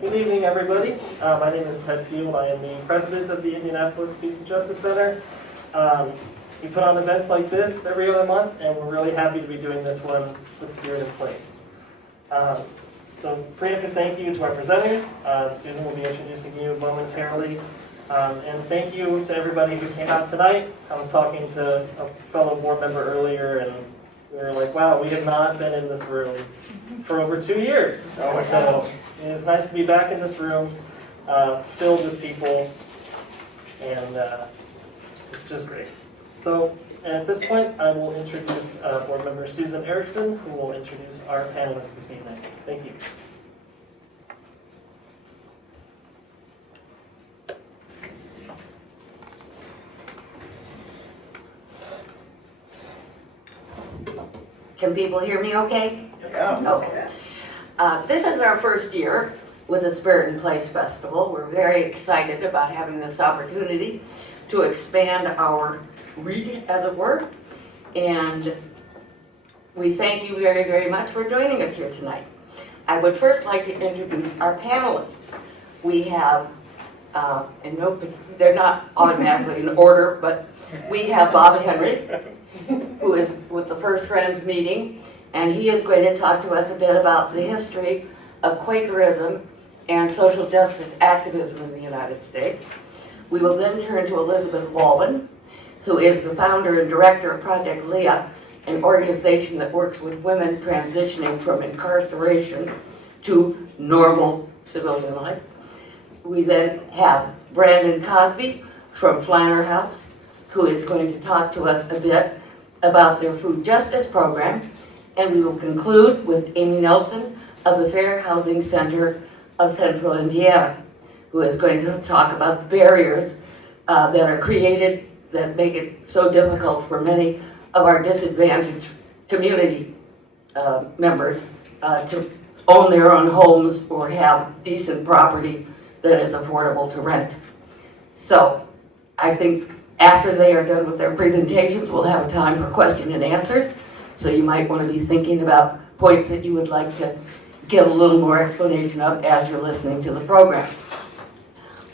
Good evening, everybody. My name is Ted Field. I am the president of the Indianapolis Peace and Justice Center. We put on events like this every other month, and we're really happy to be doing this one with Spirit in Place. So preemptive thank you to our presenters. Susan will be introducing you momentarily. And thank you to everybody who came out tonight. I was talking to a fellow board member earlier, and we were like, wow, we have not been in this room for over 2 years. So it's nice to be back in this room, filled with people, and it's just great. So at this point, I will introduce board member Susan Erickson, who will introduce our panelists this evening. Thank you. Can people hear me okay? Yeah. Okay. This is our first year with the Spirit in Place Festival. We're very excited about having this opportunity to expand our reach, as it were. And we thank you very, very much for joining us here tonight. I would first like to introduce our panelists. We have, they're not automatically in order, but we have Bob Henry, who is with the First Friends meeting, and he is going to talk to us a bit about the history of Quakerism and social justice activism in the United States. We will then turn to Elizabeth Wallin, who is the founder and director of Project Leah, an organization that works with women transitioning from incarceration to normal civilian life. We then have Brandon Cosby from Flanner House, who is going to talk to us a bit about their food justice program, and we will conclude with Amy Nelson of the Fair Housing Center of Central Indiana, who is going to talk about the barriers that are created that make it so difficult for many of our disadvantaged community members to own their own homes or have decent property that is affordable to rent. So I think after they are done with their presentations, we'll have a time for question and answers. So you might want to be thinking about points that you would like to get a little more explanation of as you're listening to the program.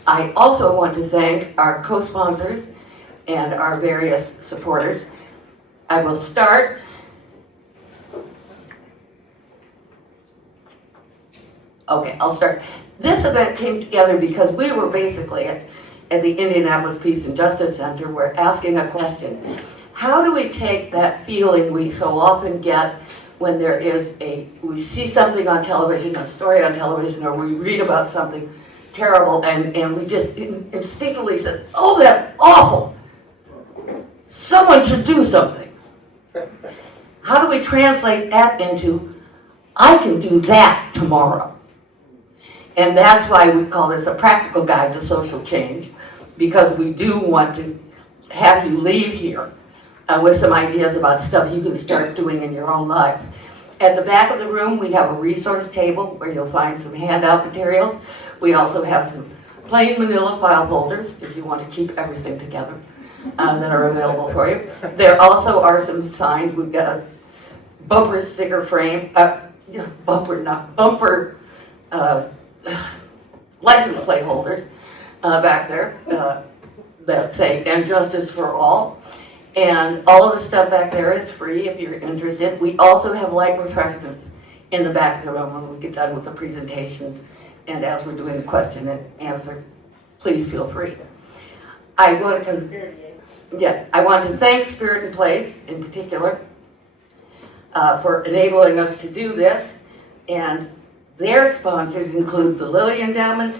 I also want to thank our co-sponsors and our various supporters. I will start. Okay, I'll start. This event came together because we were basically at the Indianapolis Peace and Justice Center, we're asking a question. How do we take that feeling we so often get when we see something on television, a story on television, or we read about something terrible, and we just instinctively say, oh, that's awful. Someone should do something. How do we translate that into, I can do that tomorrow? And that's why we call this a practical guide to social change, because we do want to have you leave here with some ideas about stuff you can start doing in your own lives. At the back of the room, we have a resource table where you'll find some handout materials. We also have some plain manila file folders, if you want to keep everything together, that are available for you. There also are some signs. We've got a bumper sticker frame, bumper license plate holders back there that say "And Justice for All," and all of the stuff back there is free if you're interested. We also have light refreshments in the back of the room when we get done with the presentations, and as we're doing the question and answer, please feel free. I want to thank Spirit in Place in particular for enabling us to do this, and their sponsors include the Lilly Endowment,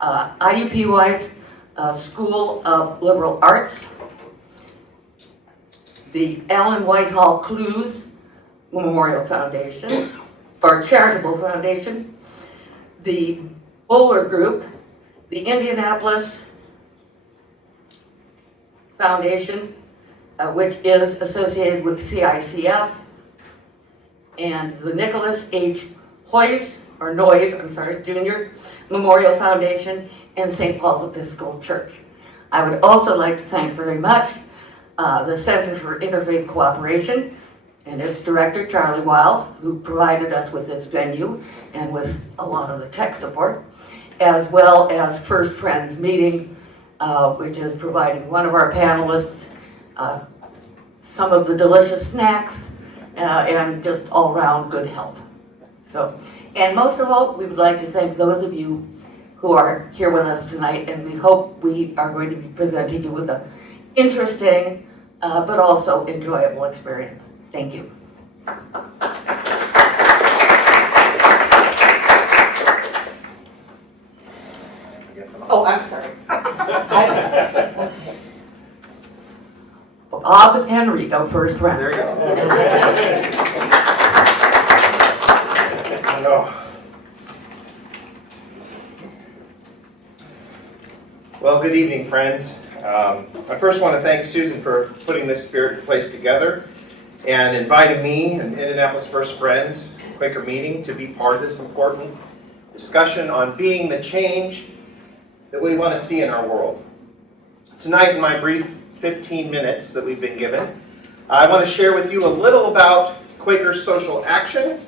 IUPUI's School of Liberal Arts, the Ellen Whitehall Clues Memorial Foundation, or Charitable Foundation, the Bowler Group, the Indianapolis Foundation, which is associated with CICF, and the Nicholas H. Noyes, Jr. Memorial Foundation, and St. Paul's Episcopal Church. I would also like to thank very much the Center for Interfaith Cooperation and its director, Charlie Wiles, who provided us with this venue and with a lot of the tech support, as well as First Friends Meeting, which is providing one of our panelists some of the delicious snacks and just all-around good help. So, and most of all, we would like to thank those of you who are here with us tonight, and we hope we are going to be presenting you with an interesting but also enjoyable experience. Thank you. Oh, I'm sorry. Bob and Rico, First Friends. There you go. Well, good evening, friends. I first want to thank Susan for putting this Spirit Place together and inviting me and Indianapolis First Friends Quaker meeting to be part of this important discussion on being the change that we want to see in our world. Tonight, in my brief 15 minutes that we've been given, I want to share with you a little about Quaker social action,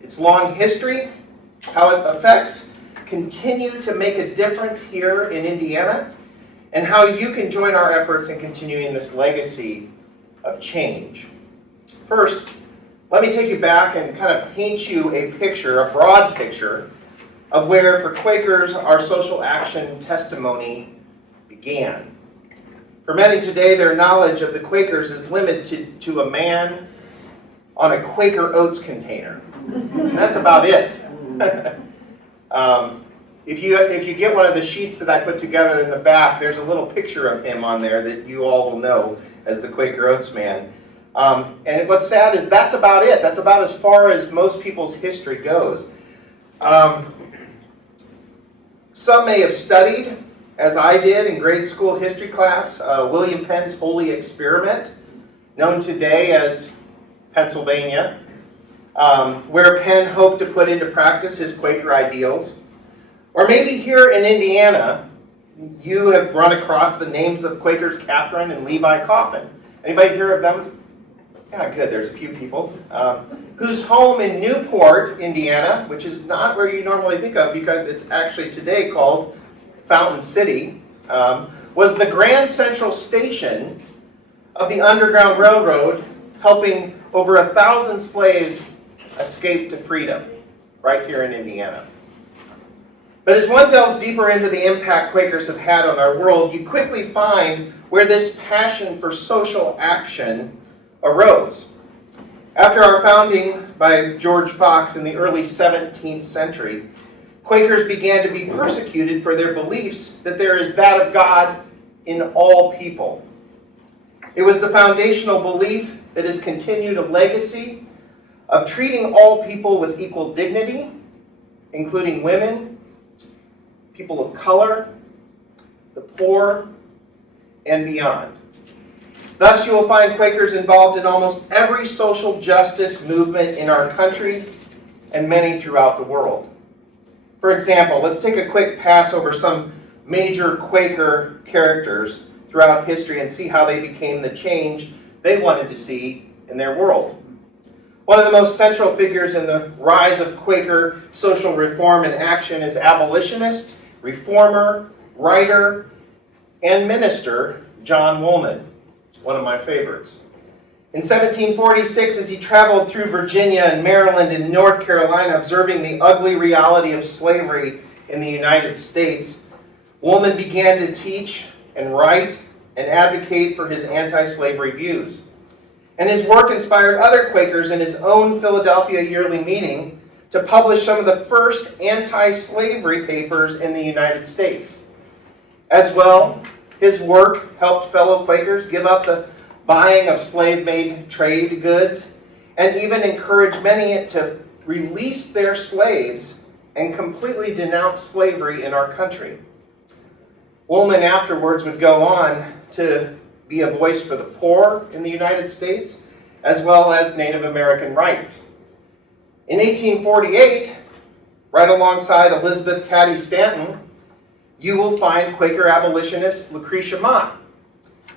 its long history, how it affects continue to make a difference here in Indiana, and how you can join our efforts in continuing this legacy of change. First, let me take you back and kind of paint you a picture, a broad picture, of where for Quakers our social action testimony began. For many today, their knowledge of the Quakers is limited to a man on a Quaker oats container. That's about it. If you get one of the sheets that I put together in the back, there's a little picture of him on there that you all will know as the Quaker Oats man. And what's sad is that's about it. That's about as far as most people's history goes. Some may have studied, as I did in grade school history class, William Penn's Holy Experiment, known today as Pennsylvania, where Penn hoped to put into practice his Quaker ideals. Or maybe here in Indiana, you have run across the names of Quakers Catherine and Levi Coffin. Anybody hear of them? Yeah, good, there's a few people. Whose home in Newport, Indiana, which is not where you normally think of because it's actually today called Fountain City, was the Grand Central Station of the Underground Railroad, helping over 1,000 slaves escape to freedom right here in Indiana. But as one delves deeper into the impact Quakers have had on our world, you quickly find where this passion for social action arose. After our founding by George Fox in the early 17th century, Quakers began to be persecuted for their beliefs that there is that of God in all people. It was the foundational belief that has continued a legacy of treating all people with equal dignity, including women, people of color, the poor, and beyond. Thus, you will find Quakers involved in almost every social justice movement in our country and many throughout the world. For example, let's take a quick pass over some major Quaker characters throughout history and see how they became the change they wanted to see in their world. One of the most central figures in the rise of Quaker social reform and action is abolitionist, reformer, writer, and minister John Wallin, one of my favorites. In 1746, as he traveled through Virginia and Maryland and North Carolina, observing the ugly reality of slavery in the United States, Wallin began to teach and write and advocate for his anti-slavery views. And his work inspired other Quakers in his own Philadelphia yearly meeting to publish some of the first anti-slavery papers in the United States. As well, his work helped fellow Quakers give up the buying of slave-made trade goods and even encouraged many to release their slaves and completely denounce slavery in our country. Wallin afterwards would go on to be a voice for the poor in the United States, as well as Native American rights. In 1848, right alongside Elizabeth Cady Stanton, you will find Quaker abolitionist Lucretia Mott,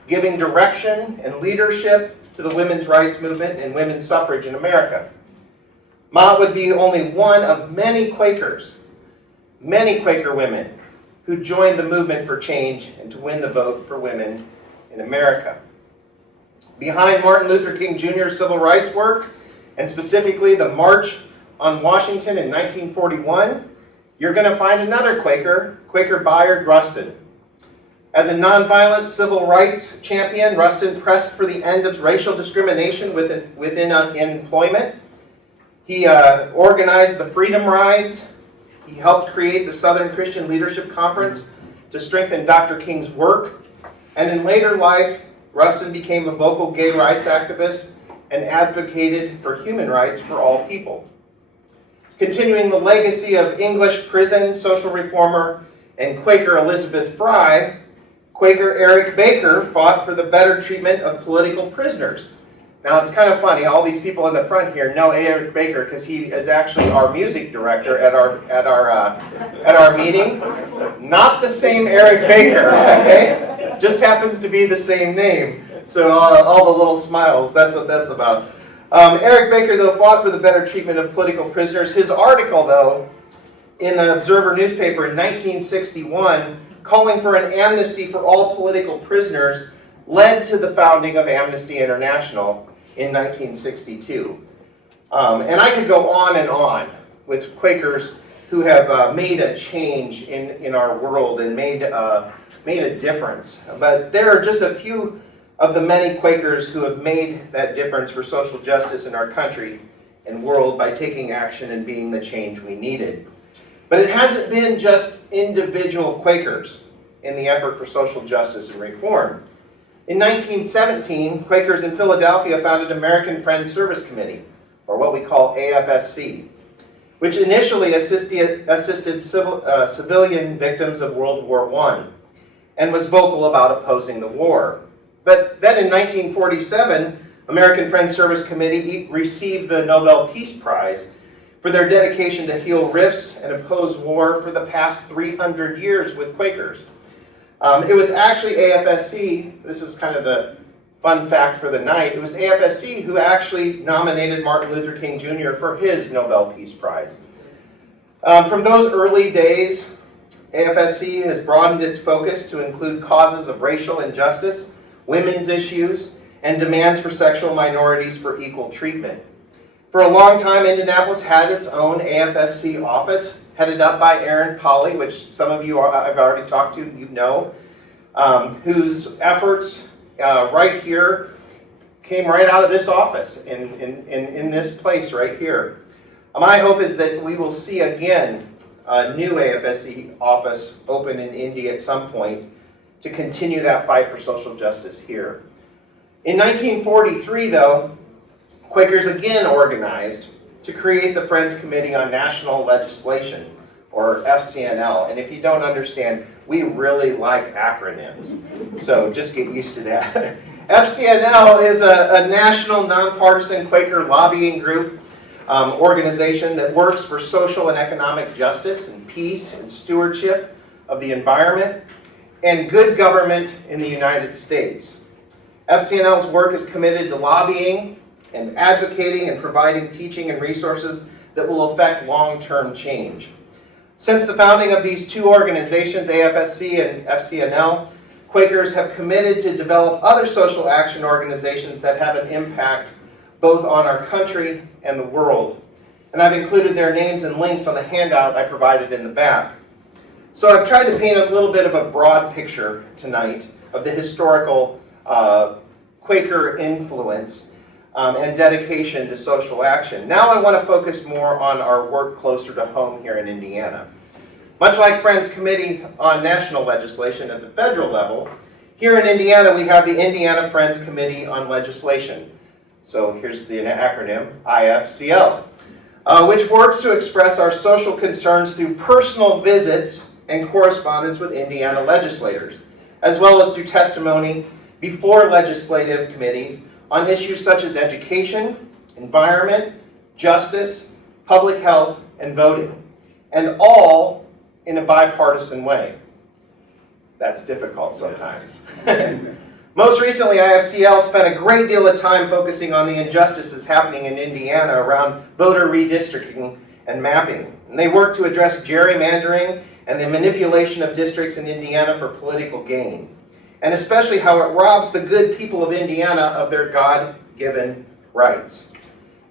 giving direction and leadership to to the women's rights movement and women's suffrage in America. Ma would be only one of many Quaker women who joined the movement for change and to win the vote for women in America. Behind Martin Luther King Jr.'s civil rights work, and specifically the March on Washington in 1941, you're going to find another Quaker, Quaker Bayard Rustin. As a nonviolent civil rights champion, Rustin pressed for the end of racial discrimination within employment. He organized the Freedom Rides. He helped create the Southern Christian Leadership Conference to strengthen Dr. King's work. And in later life, Rustin became a vocal gay rights activist and advocated for human rights for all people. Continuing the legacy of English prison social reformer and Quaker Elizabeth Fry, Quaker Eric Baker fought for the better treatment of political prisoners. Now it's kind of funny, all these people in the front here know Eric Baker because he is actually our music director at our meeting. Not the same Eric Baker, okay? Just happens to be the same name. So all the little smiles, that's what that's about. Eric Baker, though, fought for the better treatment of political prisoners. His article, though, in the Observer newspaper in 1961, calling for an amnesty for all political prisoners, led to the founding of Amnesty International in 1962. And I could go on with Quakers who have made a change in our world and made a difference. But there are just a few of the many Quakers who have made that difference for social justice in our country and world by taking action and being the change we needed. But it hasn't been just individual Quakers in the effort for social justice and reform. In 1917, Quakers in Philadelphia founded American Friends Service Committee, or what we call AFSC, which initially assisted civilian victims of World War I and was vocal about opposing the war. But then in 1947, American Friends Service Committee received the Nobel Peace Prize for their dedication to heal rifts and oppose war for the past 300 years with Quakers. It was actually AFSC, this is kind of the fun fact for the night, it was AFSC who actually nominated Martin Luther King Jr. for his Nobel Peace Prize. From those early days, AFSC has broadened its focus to include causes of racial injustice, women's issues, and demands for sexual minorities for equal treatment. For a long time, Indianapolis had its own AFSC office, headed up by Erin Polly, which some of you I've already talked to, you know, whose efforts right here came right out of this office, in this place right here. My hope is that we will see again a new AFSC office open in Indy at some point to continue that fight for social justice here. In 1943, though, Quakers again organized to create the Friends Committee on National Legislation, or FCNL. And if you don't understand, we really like acronyms, so just get used to that. FCNL is a national nonpartisan Quaker lobbying group organization that works for social and economic justice and peace and stewardship of the environment and good government in the United States. FCNL's work is committed to lobbying and advocating and providing teaching and resources that will affect long-term change. Since the founding of these two organizations, AFSC and FCNL, Quakers have committed to develop other social action organizations that have an impact both on our country and the world. And I've included their names and links on the handout I provided in the back. So I've tried to paint a little bit of a broad picture tonight of the historical Quaker influence and dedication to social action. Now I want to focus more on our work closer to home here in Indiana. Much like Friends Committee on National Legislation at the federal level, here in Indiana we have the Indiana Friends Committee on Legislation. So here's the acronym, IFCL, which works to express our social concerns through personal visits and correspondence with Indiana legislators, as well as through testimony before legislative committees on issues such as education, environment, justice, public health, and voting, and all in a bipartisan way. That's difficult sometimes. Most recently, IFCL spent a great deal of time focusing on the injustices happening in Indiana around voter redistricting and mapping. And they worked to address gerrymandering and the manipulation of districts in Indiana for political gain, and especially how it robs the good people of Indiana of their God-given rights.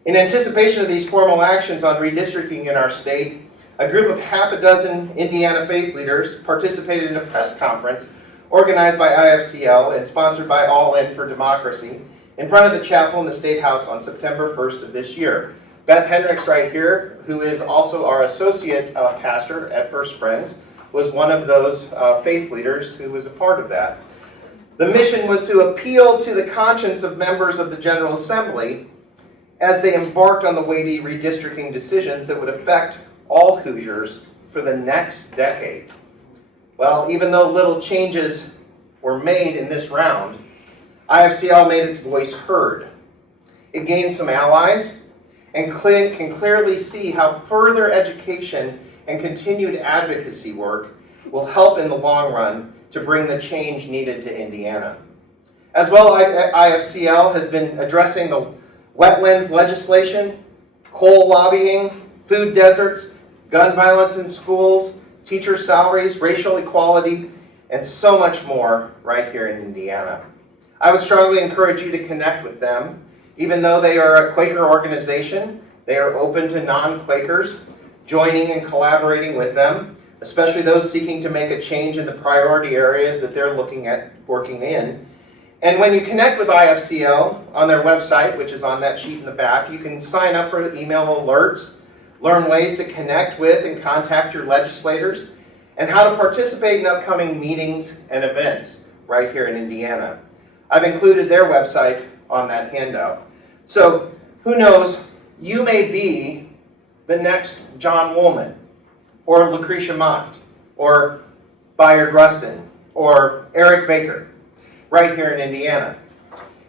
In anticipation of these formal actions on redistricting in our state, a group of half a dozen Indiana faith leaders participated in a press conference organized by IFCL and sponsored by All In for Democracy in front of the chapel in the State House on September 1st of this year. Beth Hendricks right here, who is also our associate pastor at First Friends, was one of those faith leaders who was a part of that. The mission was to appeal to the conscience of members of the General Assembly as they embarked on the weighty redistricting decisions that would affect all Hoosiers for the next decade. Well, even though little changes were made in this round, IFCL made its voice heard. It gained some allies and can clearly see how further education and continued advocacy work will help in the long run to bring the change needed to Indiana. As well, IFCL has been addressing the wetlands legislation, coal lobbying, food deserts, gun violence in schools, teacher salaries, racial equality, and so much more right here in Indiana. I would strongly encourage you to connect with them. Even though they are a Quaker organization, they are open to non-Quakers joining and collaborating with them, especially those seeking to make a change in the priority areas that they're looking at working in. And when you connect with IFCL on their website, which is on that sheet in the back, you can sign up for email alerts, learn ways to connect with and contact your legislators, and how to participate in upcoming meetings and events right here in Indiana. I've included their website on that handout. So who knows, you may be the next John Woolman, or Lucretia Mott, or Bayard Rustin, or Eric Baker, right here in Indiana.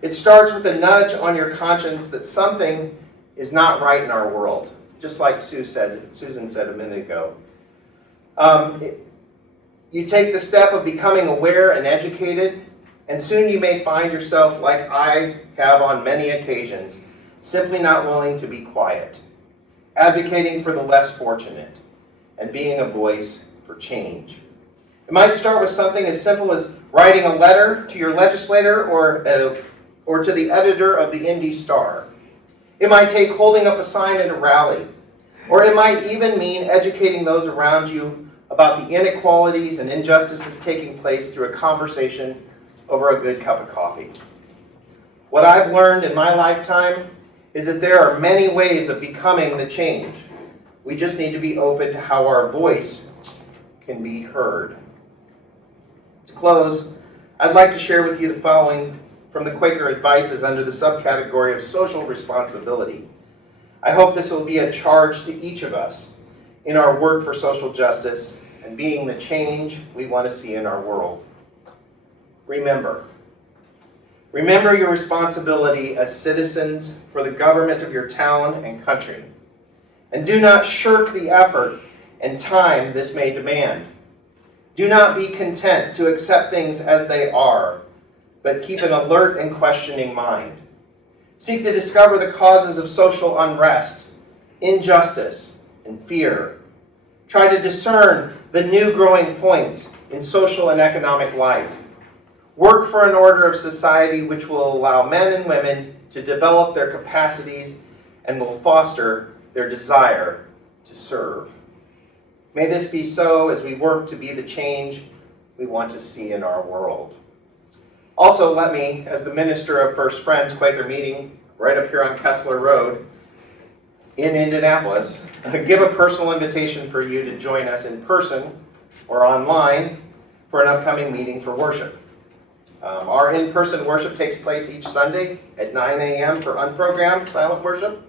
It starts with a nudge on your conscience that something is not right in our world, just like Susan said a minute ago. You take the step of becoming aware and educated, and soon you may find yourself, like I have on many occasions, simply not willing to be quiet, advocating for the less fortunate, and being a voice for change. It might start with something as simple as writing a letter to your legislator or to the editor of the Indy Star. It might take holding up a sign at a rally, or it might even mean educating those around you about the inequalities and injustices taking place through a conversation over a good cup of coffee. What I've learned in my lifetime is that there are many ways of becoming the change. We just need to be open to how our voice can be heard. To close, I'd like to share with you the following from the Quaker Advices under the subcategory of social responsibility. I hope this will be a charge to each of us in our work for social justice and being the change we want to see in our world. Remember your responsibility as citizens for the government of your town and country. And do not shirk the effort and time this may demand. Do not be content to accept things as they are, but keep an alert and questioning mind. Seek to discover the causes of social unrest, injustice, and fear. Try to discern the new growing points in social and economic life. Work for an order of society which will allow men and women to develop their capacities and will foster their desire to serve. May this be so as we work to be the change we want to see in our world. Also, let me, as the minister of First Friends Quaker Meeting, right up here on Kessler Road in Indianapolis, give a personal invitation for you to join us in person or online for an upcoming meeting for worship. Our in-person worship takes place each Sunday at 9 a.m. for unprogrammed silent worship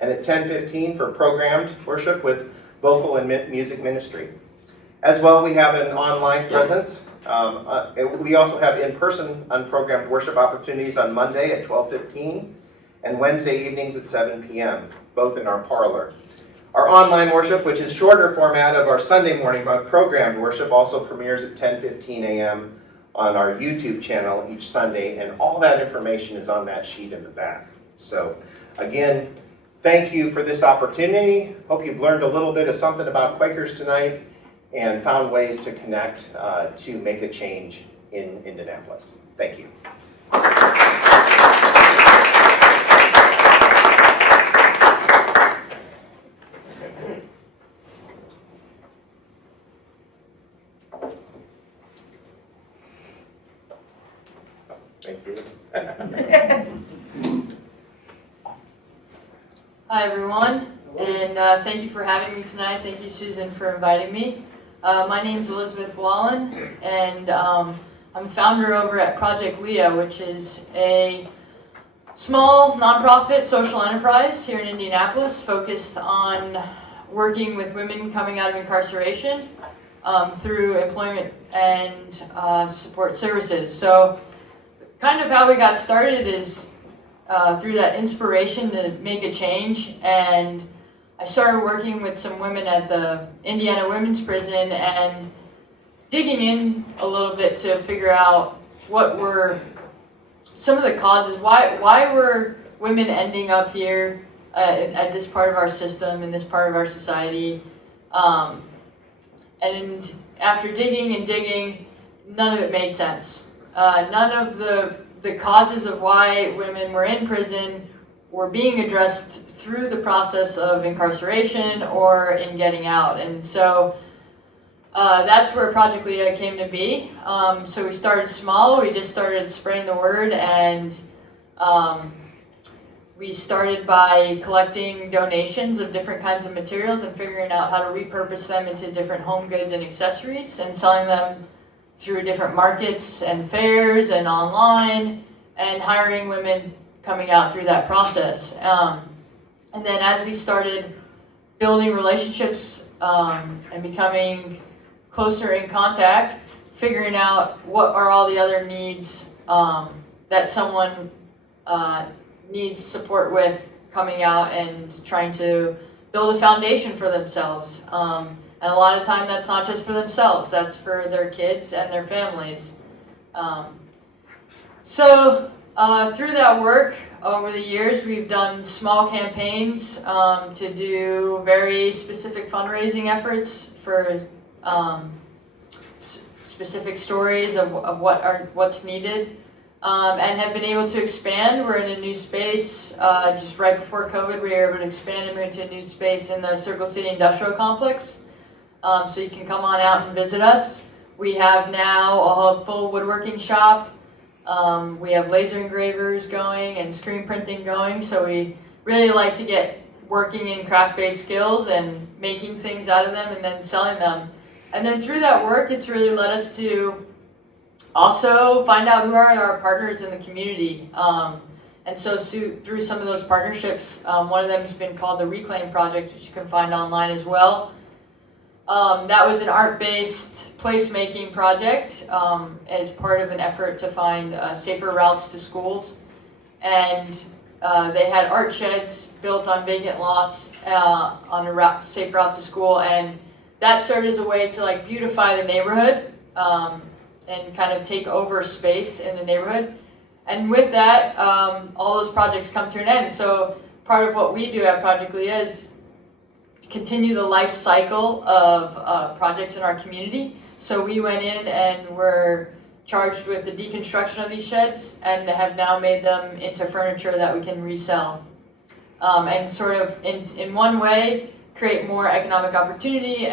and at 10:15 for programmed worship with vocal and music ministry. As well, we have an online presence. We also have in-person unprogrammed worship opportunities on Monday at 12:15 and Wednesday evenings at 7 p.m., both in our parlor. Our online worship, which is shorter format of our Sunday morning programmed worship, also premieres at 10:15 a.m. on our YouTube channel each Sunday, and all that information is on that sheet in the back. So again, thank you for this opportunity. Hope you've learned a little bit of something about Quakers tonight and found ways to connect to make a change in Indianapolis. Thank you. Thank you. Hi everyone, and thank you for having me tonight. Thank you, Susan, for inviting me. My name is Elizabeth Wallin, and I'm founder over at Project Leah, which is a small nonprofit social enterprise here in Indianapolis focused on working with women coming out of incarceration through employment and support services. So kind of how we got started is through that inspiration to make a change, and I started working with some women at the Indiana Women's Prison and digging in a little bit to figure out what were some of the causes, why were women ending up here at this part of our system, in this part of our society, and after digging and digging, none of it made sense. None of the causes of why women were in prison were being addressed through the process of incarceration or in getting out. And so that's where Project Leah came to be. So we started small. We just started spreading the word, and we started by collecting donations of different kinds of materials and figuring out how to repurpose them into different home goods and accessories and selling them through different markets and fairs and online, and hiring women coming out through that process. And then as we started building relationships and becoming closer in contact, figuring out what are all the other needs that someone needs support with coming out and trying to build a foundation for themselves. And a lot of time that's not just for themselves, that's for their kids and their families. So through that work over the years, we've done small campaigns to do very specific fundraising efforts for specific stories of what's needed, and have been able to expand. We're in a new space. Just right before COVID, we were able to expand and move to a new space in the Circle City Industrial Complex. So you can come on out and visit us. We have now a full woodworking shop. We have laser engravers going and screen printing going. So we really like to get working in craft-based skills and making things out of them and then selling them. And then through that work, it's really led us to also find out who are our partners in the community. And so through some of those partnerships, one of them has been called the Reclaim Project, which you can find online as well. That was an art-based placemaking project as part of an effort to find safer routes to schools. And they had art sheds built on vacant lots on a safe route to school. And that served as a way to beautify the neighborhood and kind of take over space in the neighborhood. And with that, all those projects come to an end. So part of what we do at Project Leah is continue the life cycle of projects in our community. So we went in and were charged with the deconstruction of these sheds and have now made them into furniture that we can resell. And sort of in one way create more economic opportunity,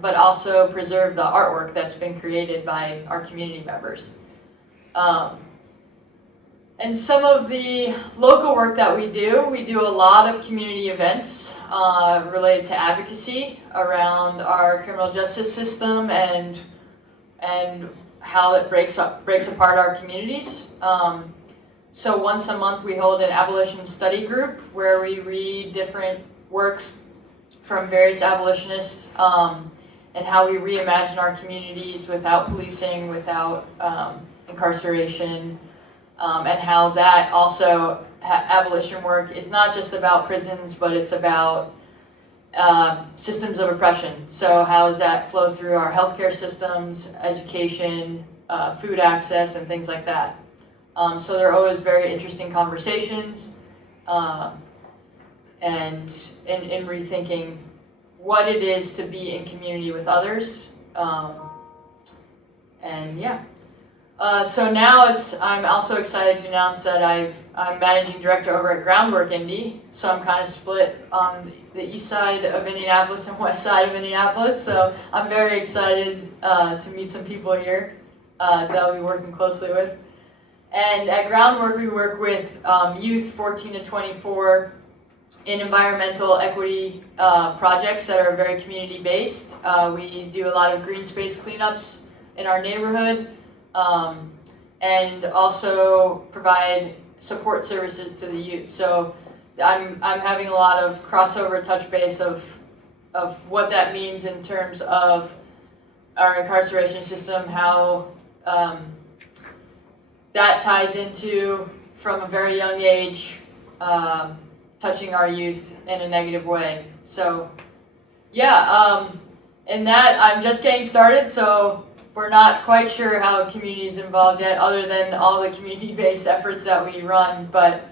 but also preserve the artwork that's been created by our community members. And some of the local work that we do a lot of community events related to advocacy around our criminal justice system and how it breaks apart our communities. So once a month we hold an abolition study group where we read different works from various abolitionists and how we reimagine our communities without policing, without incarceration. And how that also, abolition work is not just about prisons, but it's about systems of oppression. So how does that flow through our healthcare systems, education, food access and things like that. So they're always very interesting conversations, and in rethinking what it is to be in community with others. And yeah. So now I'm also excited to announce that I'm managing director over at Groundwork Indy. So I'm kind of split on the east side of Indianapolis and west side of Indianapolis. So I'm very excited to meet some people here that I'll be working closely with. And at Groundwork, we work with youth 14 to 24 in environmental equity projects that are very community-based. We do a lot of green space cleanups in our neighborhood, and also provide support services to the youth. So I'm having a lot of crossover touch base of what that means in terms of our incarceration system, how that ties into, from a very young age, touching our youth in a negative way. So yeah, in that I'm just getting started, so we're not quite sure how community is involved yet, other than all the community-based efforts that we run, but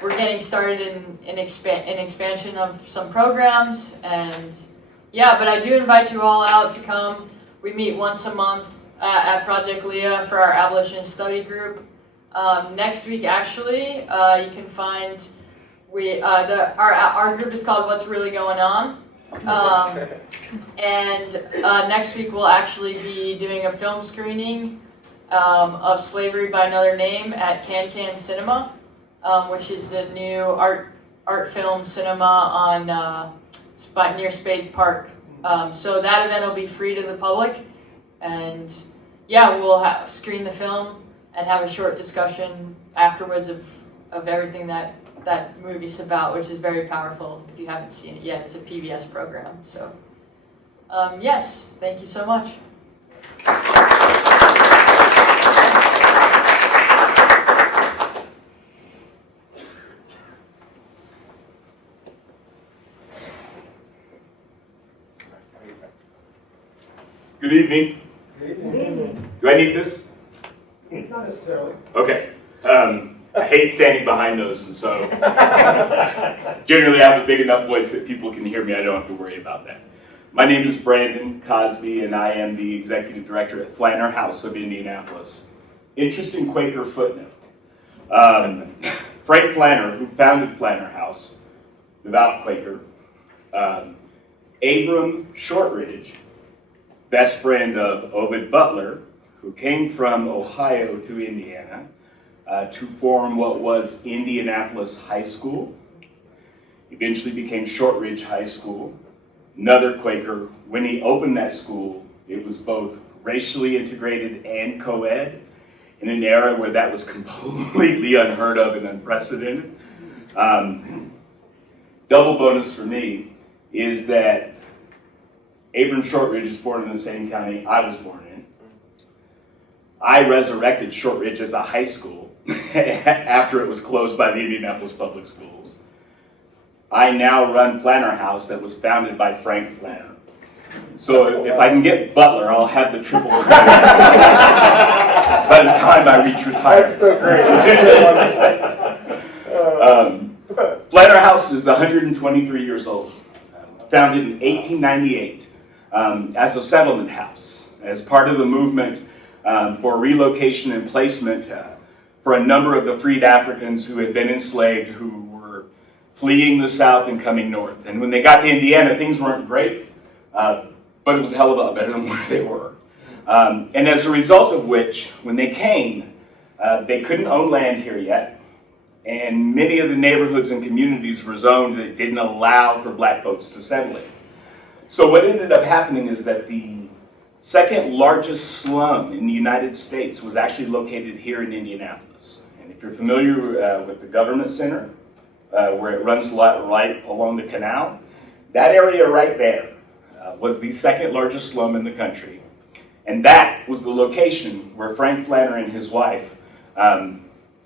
we're getting started in expansion of some programs, and yeah, but I do invite you all out to come. We meet once a month at Project Leah for our abolition study group. Next week, actually, you can find our group is called What's Really Going On. And next week we'll actually be doing a film screening of Slavery by Another Name at Can Cinema, which is the new art film cinema on near Spades Park. So that event will be free to the public, and yeah, we'll screen the film and have a short discussion afterwards of everything that movie's about, which is very powerful. If you haven't seen it yet, it's a PBS program. So yes, thank you so much. Good evening. Good evening. Do I need this? Not necessarily. Okay. I hate standing behind those, and so generally I have a big enough voice that people can hear me. I don't have to worry about that. My name is Brandon Cosby, and I am the executive director at Flanner House of Indianapolis. Interesting Quaker footnote. Frank Flanner, who founded Flanner House, devout Quaker, Abram Shortridge, best friend of Obed Butler, who came from Ohio to Indiana, to form what was Indianapolis High School. Eventually became Shortridge High School. Another Quaker. When he opened that school, it was both racially integrated and co-ed in an era where that was completely unheard of and unprecedented. Double bonus for me is that Abram Shortridge is born in the same county I was born in. I resurrected Shortridge as a high school after it was closed by the Indianapolis Public Schools. I now run Flanner House that was founded by Frank Flanner. So if I can get Butler, I'll have the triple credit by the time I reach retirement. That's so great. Flanner House is 123 years old, founded in 1898 as a settlement house, as part of the movement for relocation and placement for a number of the freed Africans who had been enslaved, who were fleeing the South and coming north. And when they got to Indiana, things weren't great, but it was a hell of a lot better than where they were. And as a result of which, when they came, they couldn't own land here yet, and many of the neighborhoods and communities were zoned that didn't allow for black folks to settle in. So what ended up happening is that the second largest slum in the United States was actually located here in Indianapolis. And if you're familiar with the Government Center, where it runs right along the canal, that area right there was the second largest slum in the country. And that was the location where Frank Flanner and his wife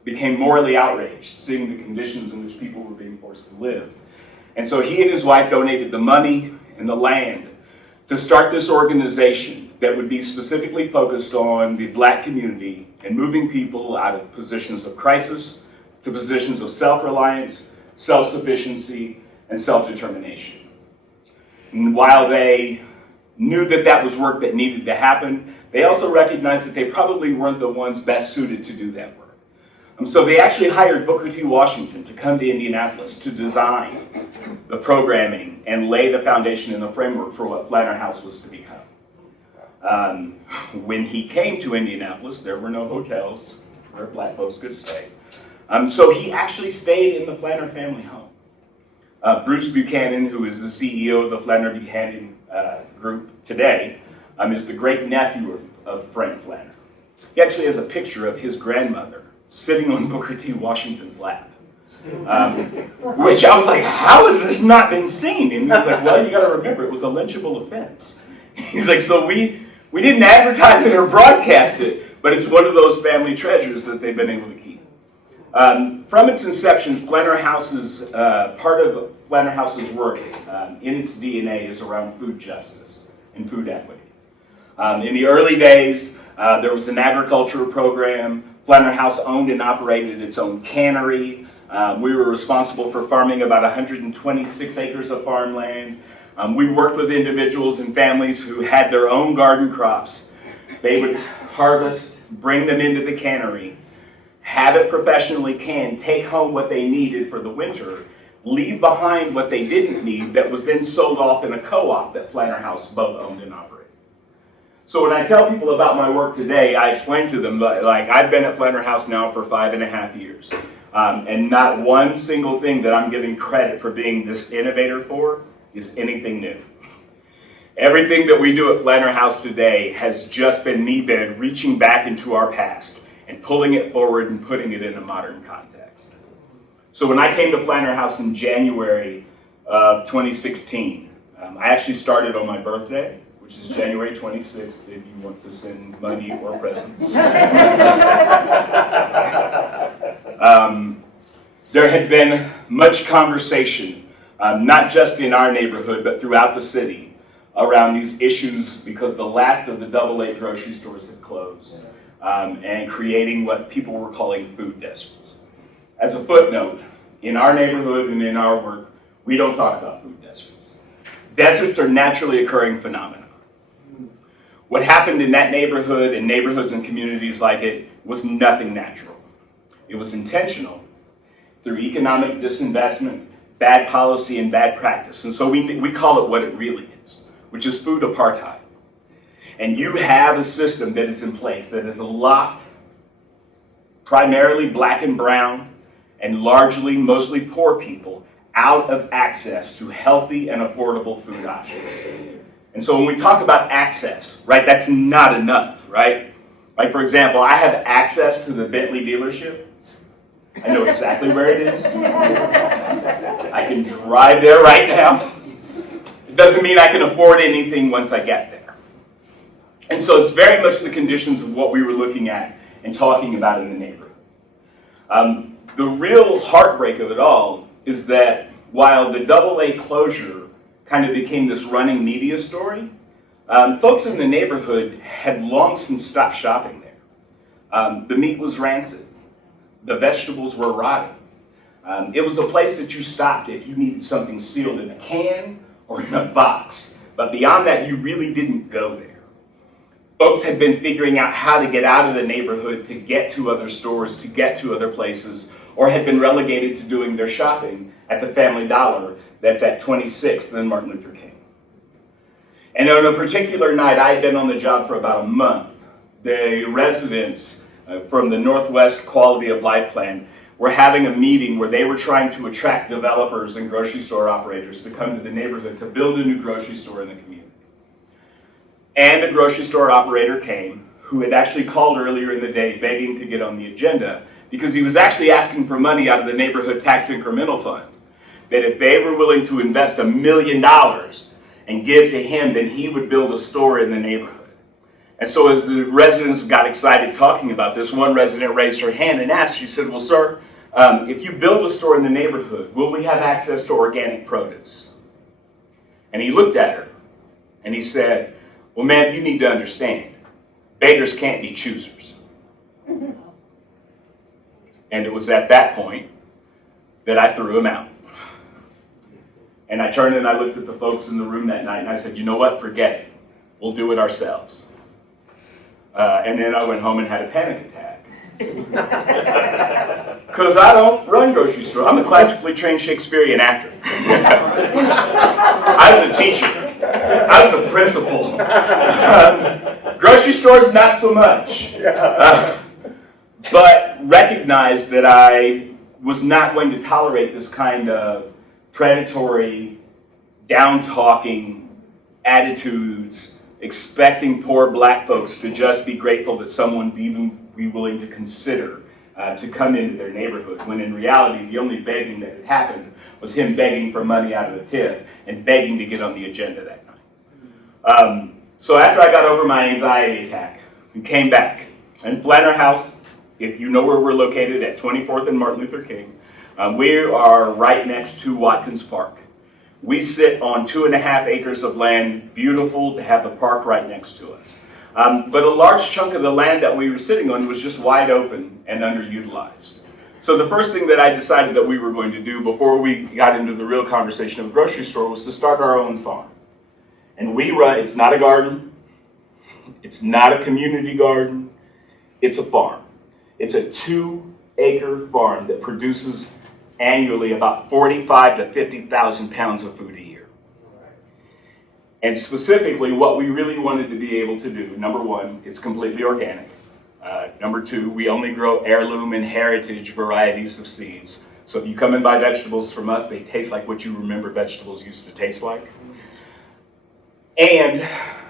became morally outraged, seeing the conditions in which people were being forced to live. And so he and his wife donated the money and the land to start this organization that would be specifically focused on the Black community and moving people out of positions of crisis to positions of self-reliance, self-sufficiency, and self-determination. And while they knew that that was work that needed to happen, they also recognized that they probably weren't the ones best suited to do that work. So they actually hired Booker T. Washington to come to Indianapolis to design the programming and lay the foundation and the framework for what Flanner House was to become. When he came to Indianapolis, there were no hotels where Black folks could stay. So he actually stayed in the Flanner family home. Bruce Buchanan, who is the CEO of the Flanner Buchanan group today, is the great nephew of Frank Flanner. He actually has a picture of his grandmother sitting on Booker T. Washington's lap. Which I was like, how has this not been seen? And he was like, well, you got to remember, it was a lynchable offense. He's like, so we didn't advertise it or broadcast it, but it's one of those family treasures that they've been able to keep. From its inception, Flanner House's part of Flanner House's work in its DNA is around food justice and food equity. In the early days, there was an agriculture program. Flanner House owned and operated its own cannery. We were responsible for farming about 126 acres of farmland. We worked with individuals and families who had their own garden crops. They would harvest, bring them into the cannery, have it professionally canned, take home what they needed for the winter, leave behind what they didn't need that was then sold off in a co-op that Flanner House both owned and operated. So when I tell people about my work today, I explain to them, like, I've been at Flanner House now for 5.5 years. And not one single thing that I'm giving credit for being this innovator for is anything new. Everything that we do at Flanner House today has just been me reaching back into our past and pulling it forward and putting it in a modern context. So when I came to Flanner House in January of 2016, I actually started on my birthday, which is January 26th, if you want to send money or presents. There had been much conversation, not just in our neighborhood, but throughout the city, around these issues because the last of the AA grocery stores had closed, and creating what people were calling food deserts. As a footnote, in our neighborhood and in our work, we don't talk about food deserts. Deserts are naturally occurring phenomena. What happened in that neighborhood and neighborhoods and communities like it was nothing natural. It was intentional through economic disinvestment, bad policy, and bad practice. And so we call it what it really is, which is food apartheid. And you have a system that is in place that has locked primarily Black and brown and largely, mostly poor people out of access to healthy and affordable food options. And so when we talk about access, right, that's not enough, right? Like, for example, I have access to the Bentley dealership. I know exactly where it is. I can drive there right now. It doesn't mean I can afford anything once I get there. And so it's very much the conditions of what we were looking at and talking about in the neighborhood. The real heartbreak of it all is that while the AA closure kind of became this running media story, folks in the neighborhood had long since stopped shopping there. The meat was rancid. The vegetables were rotting. It was a place that you stopped if you needed something sealed in a can or in a box. But beyond that, you really didn't go there. Folks had been figuring out how to get out of the neighborhood to get to other stores, to get to other places, or had been relegated to doing their shopping at the Family Dollar that's at 26th and Martin Luther King. And on a particular night, I had been on the job for about a month. The residents from the Northwest Quality of Life Plan were having a meeting where they were trying to attract developers and grocery store operators to come to the neighborhood to build a new grocery store in the community. And a grocery store operator came who had actually called earlier in the day begging to get on the agenda because he was actually asking for money out of the neighborhood tax incremental fund. That if they were willing to invest $1 million and give to him, then he would build a store in the neighborhood. And so as the residents got excited talking about this, one resident raised her hand and asked, she said, well, sir, if you build a store in the neighborhood, will we have access to organic produce? And he looked at her And he said, well, man, you need to understand, beggars can't be choosers. And it was at that point that I threw him out. And I turned and I looked at the folks in the room that night and I said, you know what, forget it. We'll do it ourselves. And then I went home and had a panic attack. Because I don't run grocery stores. I'm a classically trained Shakespearean actor. I was a teacher. I was a principal. Grocery stores, not so much. But recognized that I was not going to tolerate this kind of predatory, down-talking attitudes, expecting poor black folks to just be grateful that someone would even be willing to consider to come into their neighborhood, when in reality the only begging that had happened was him begging for money out of the TIF and begging to get on the agenda that night. So after I got over my anxiety attack and came back, in Flanner House, if you know where we're located at 24th and Martin Luther King, we are right next to Watkins Park. We sit on 2.5 acres of land, beautiful to have the park right next to us. But a large chunk of the land that we were sitting on was just wide open and underutilized. So the first thing that I decided that we were going to do before we got into the real conversation of a grocery store was to start our own farm. And we run, it's not a garden, it's not a community garden, it's a farm. It's a 2-acre farm that produces annually about 45 to 50,000 pounds of food a year. And specifically, what we really wanted to be able to do, number one, it's completely organic. Number two, we only grow heirloom and heritage varieties of seeds. So if you come and buy vegetables from us, they taste like what you remember vegetables used to taste like. And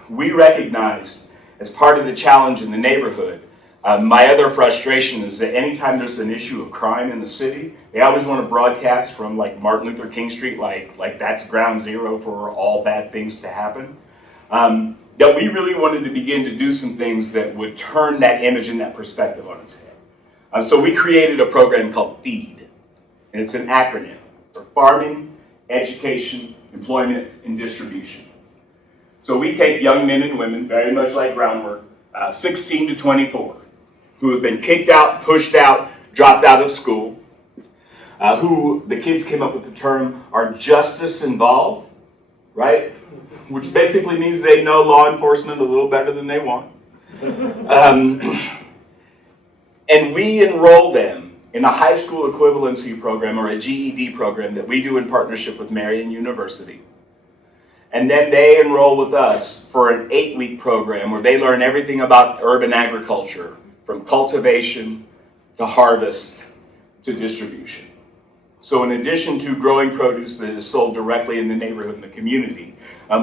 we recognized, as part of the challenge in the neighborhood, my other frustration is that anytime there's an issue of crime in the city, they always want to broadcast from like Martin Luther King Street, like that's ground zero for all bad things to happen. That we really wanted to begin to do some things that would turn that image and that perspective on its head. So we created a program called FEED, and it's an acronym for Farming, Education, Employment, and Distribution. So we take young men and women, very much like groundwork, 16 to 24, who have been kicked out, pushed out, dropped out of school, who the kids came up with the term are justice involved, right? Which basically means they know law enforcement a little better than they want. And we enroll them in a high school equivalency program or a GED program that we do in partnership with Marian University. And then they enroll with us for an 8-week program where they learn everything about urban agriculture, from cultivation to harvest to distribution. So in addition to growing produce that is sold directly in the neighborhood and the community,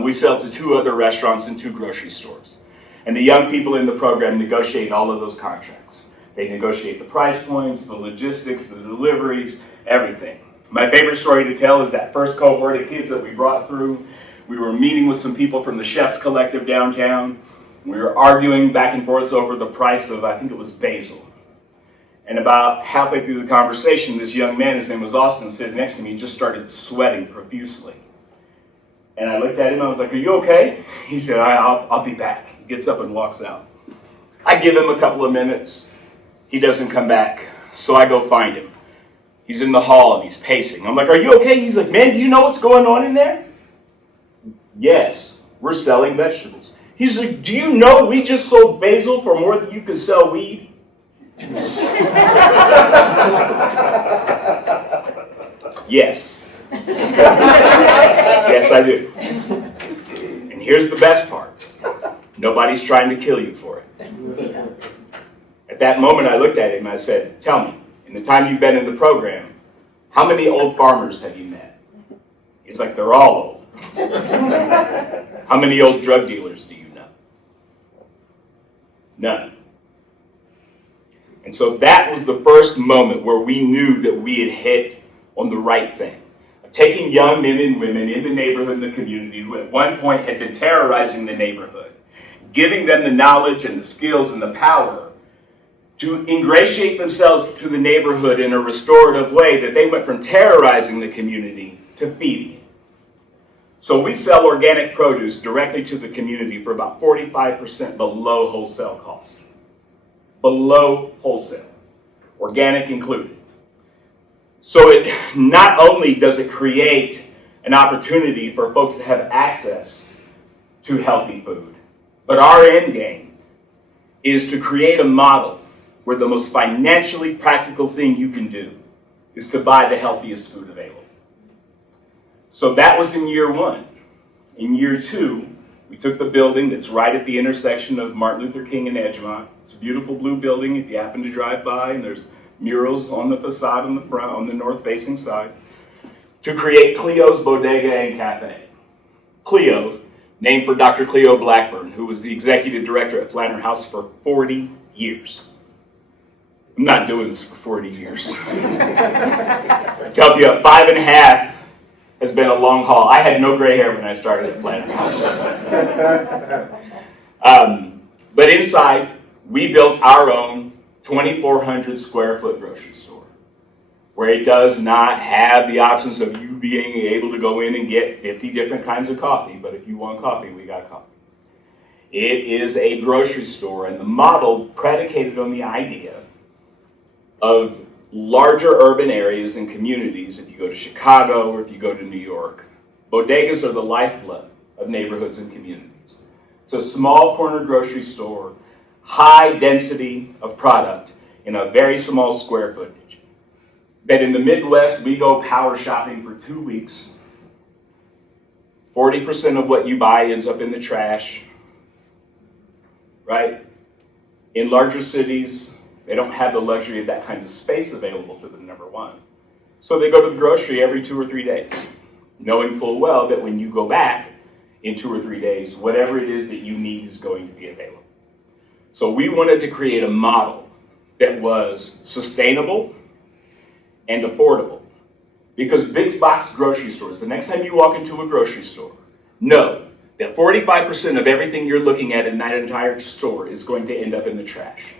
we sell to 2 other restaurants and 2 grocery stores. And the young people in the program negotiate all of those contracts. They negotiate the price points, the logistics, the deliveries, everything. My favorite story to tell is that first cohort of kids that we brought through. We were meeting with some people from the Chefs Collective downtown. We were arguing back and forth over the price of, I think it was basil. And about halfway through the conversation, this young man, his name was Austin, sitting next to me, just started sweating profusely. And I looked at him, I was like, are you okay? He said, I'll be back. He gets up and walks out. I give him a couple of minutes. He doesn't come back. So I go find him. He's in the hall and he's pacing. I'm like, are you okay? He's like, man, do you know what's going on in there? Yes, we're selling vegetables. He's like, do you know we just sold basil for more than you can sell weed? Yes. Yes, I do. And here's the best part. Nobody's trying to kill you for it. At that moment, I looked at him and I said, tell me, in the time you've been in the program, how many old farmers have you met? He's like, they're all old. How many old drug dealers do you know? None. And so that was the first moment where we knew that we had hit on the right thing. Taking young men and women in the neighborhood and the community who at one point had been terrorizing the neighborhood, giving them the knowledge and the skills and the power to ingratiate themselves to the neighborhood in a restorative way, that they went from terrorizing the community to feeding it. So we sell organic produce directly to the community for about 45% below wholesale cost. Below wholesale, organic included. So it not only does it create an opportunity for folks to have access to healthy food, but our end game is to create a model where the most financially practical thing you can do is to buy the healthiest food available. So that was in year one. In year two, we took the building that's right at the intersection of Martin Luther King and Edgemont. It's a beautiful blue building if you happen to drive by, and there's murals on the facade on the front, on the north-facing side, to create Cleo's Bodega and Cafe. Cleo, named for Dr. Cleo Blackburn, who was the executive director at Flanner House for 40 years. I'm not doing this for 40 years. I tell you, 5.5 has been a long haul. I had no gray hair when I started at Flanner House. But inside, we built our own 2,400 square foot grocery store, where it does not have the options of you being able to go in and get 50 different kinds of coffee, but if you want coffee, we got coffee. It is a grocery store, and the model predicated on the idea of larger urban areas and communities. If you go to Chicago or if you go to New York, bodegas are the lifeblood of neighborhoods and communities. It's a small corner grocery store, high density of product in a very small square footage. That in the Midwest, we go power shopping for 2 weeks. 40% of what you buy ends up in the trash, right? In larger cities, they don't have the luxury of that kind of space available to them, number one. So they go to the grocery every 2 or 3 days, knowing full well that when you go back in 2 or 3 days, whatever it is that you need is going to be available. So we wanted to create a model that was sustainable and affordable. Because big box grocery stores, the next time you walk into a grocery store, know that 45% of everything you're looking at in that entire store is going to end up in the trash.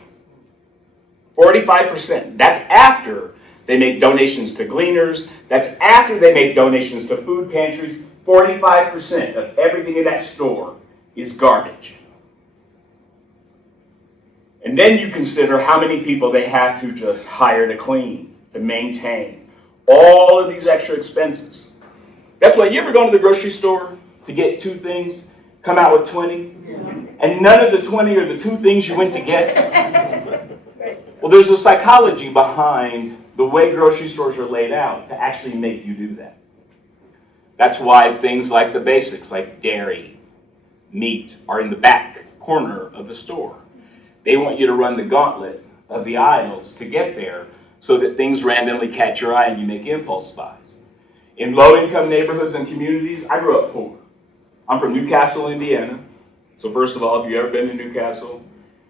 45%. That's after they make donations to gleaners. That's after they make donations to food pantries. 45% of everything in that store is garbage. And then you consider how many people they have to just hire to clean, to maintain. All of these extra expenses. That's why you ever go to the grocery store to get 2 things, come out with 20, and none of the 20 are the 2 things you went to get? Well, there's a psychology behind the way grocery stores are laid out to actually make you do that. That's why things like the basics, like dairy, meat, are in the back corner of the store. They want you to run the gauntlet of the aisles to get there so that things randomly catch your eye and you make impulse buys. In low-income neighborhoods and communities, I grew up poor. I'm from Newcastle, Indiana. So first of all, if you've ever been to Newcastle,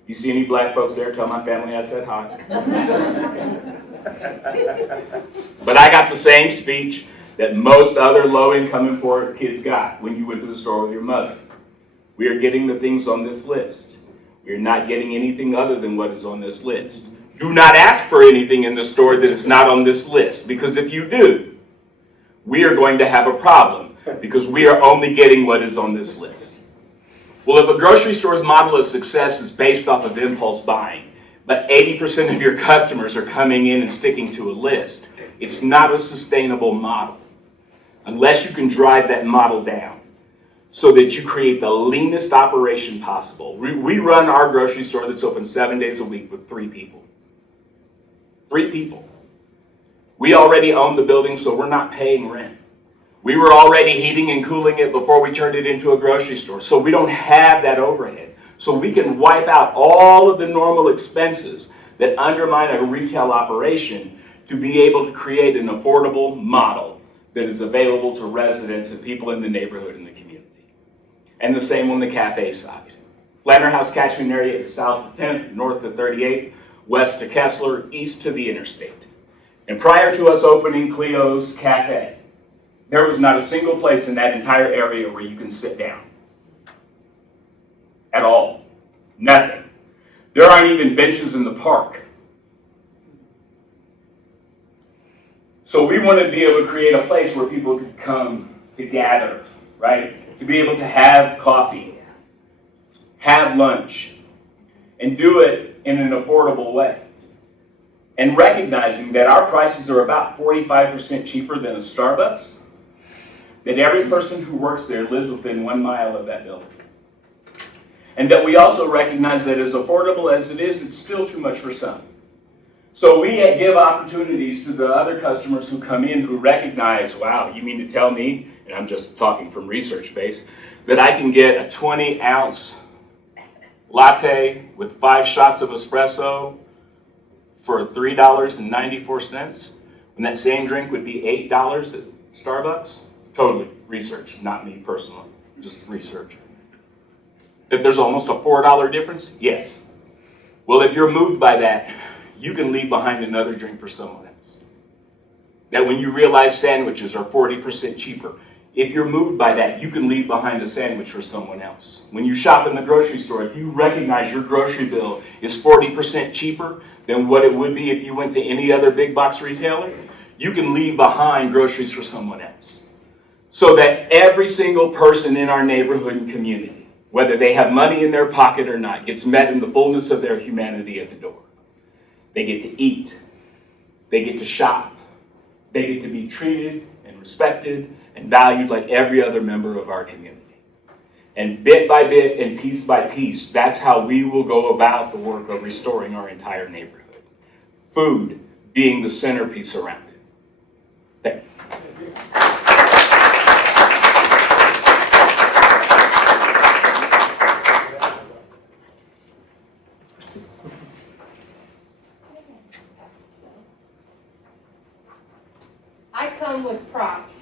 you see any black folks there, tell my family I said hi. But I got the same speech that most other low-income and poor kids got when you went to the store with your mother. We are getting the things on this list. We are not getting anything other than what is on this list. Do not ask for anything in the store that is not on this list, because if you do, we are going to have a problem, because we are only getting what is on this list. Well, if a grocery store's model of success is based off of impulse buying, but 80% of your customers are coming in and sticking to a list, it's not a sustainable model unless you can drive that model down so that you create the leanest operation possible. We run our grocery store that's open 7 days a week with 3 people. 3 people. We already own the building, so we're not paying rent. We were already heating and cooling it before we turned it into a grocery store, so we don't have that overhead. So we can wipe out all of the normal expenses that undermine a retail operation to be able to create an affordable model that is available to residents and people in the neighborhood and the community. And the same on the cafe side. Flanner House catchment area is south to 10th, north to 38th, west to Kessler, east to the interstate. And prior to us opening Cleo's Cafe, there was not a single place in that entire area where you can sit down. At all. Nothing. There aren't even benches in the park. So we wanted to be able to create a place where people could come to gather right? To be able to have coffee, have lunch, and do it in an affordable way. And recognizing that our prices are about 45% cheaper than a Starbucks, that every person who works there lives within 1 mile of that building. And that we also recognize that as affordable as it is, it's still too much for some. So we give opportunities to the other customers who come in who recognize, wow, you mean to tell me, and I'm just talking from research base, that I can get a 20-ounce latte with 5 shots of espresso for $3.94, when that same drink would be $8 at Starbucks? Totally research, not me personally, just research. That there's almost a $4 difference? Yes. Well, if you're moved by that, you can leave behind another drink for someone else. That when you realize sandwiches are 40% cheaper, if you're moved by that, you can leave behind a sandwich for someone else. When you shop in the grocery store, if you recognize your grocery bill is 40% cheaper than what it would be if you went to any other big box retailer, you can leave behind groceries for someone else. So that every single person in our neighborhood and community, whether they have money in their pocket or not, gets met in the fullness of their humanity at the door. They get to eat. They get to shop. They get to be treated and respected and valued like every other member of our community. And bit by bit and piece by piece, that's how we will go about the work of restoring our entire neighborhood. Food being the centerpiece around it. Thank you. I come with props.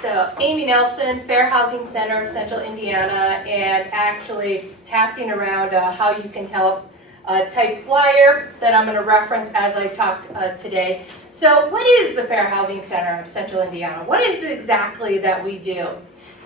So, Amy Nelson, Fair Housing Center, Central Indiana, and actually passing around how you can help type flyer that I'm going to reference as I talk today. So what is the Fair Housing Center of Central Indiana? What is it exactly that we do?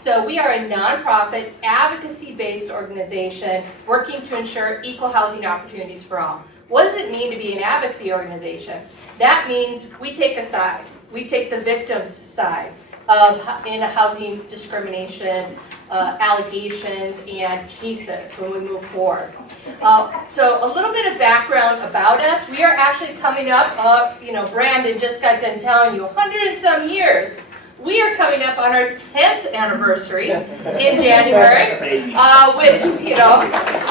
So we are a nonprofit, advocacy-based organization working to ensure equal housing opportunities for all. What does it mean to be an advocacy organization? That means we take a side. We take the victim's side of in housing discrimination allegations and cases when we move forward. So a little bit of background about us. We are actually coming up, Brandon just got done telling you, 100 and some years. We are coming up on our 10th anniversary in January, which,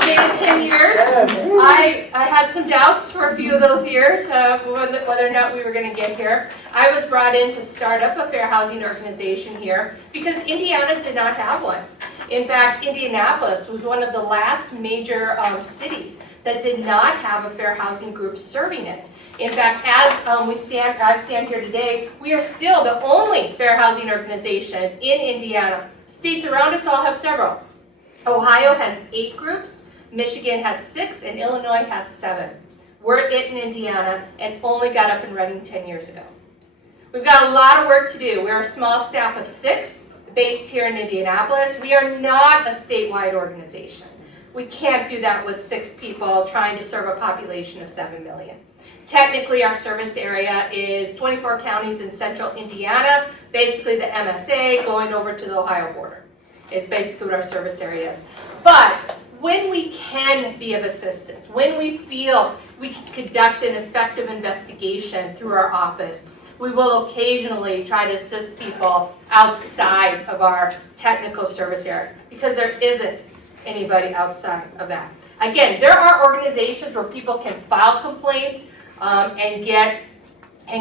made 10 years. I had some doubts for a few of those years, whether or not we were going to get here. I was brought in to start up a fair housing organization here because Indiana did not have one. In fact, Indianapolis was one of the last major cities that did not have a fair housing group serving it. In fact, as I stand here today, we are still the only fair housing organization in Indiana. States around us all have several. Ohio has 8 groups, Michigan has 6, and Illinois has 7. We're it in Indiana and only got up and running 10 years ago. We've got a lot of work to do. We're a small staff of 6 based here in Indianapolis. We are not a statewide organization. We can't do that with 6 people trying to serve a population of 7 million. Technically, our service area is 24 counties in central Indiana, basically the MSA going over to the Ohio border is basically what our service area is. But when we can be of assistance, when we feel we can conduct an effective investigation through our office, we will occasionally try to assist people outside of our technical service area because there isn't anybody outside of that. Again, there are organizations where people can file complaints and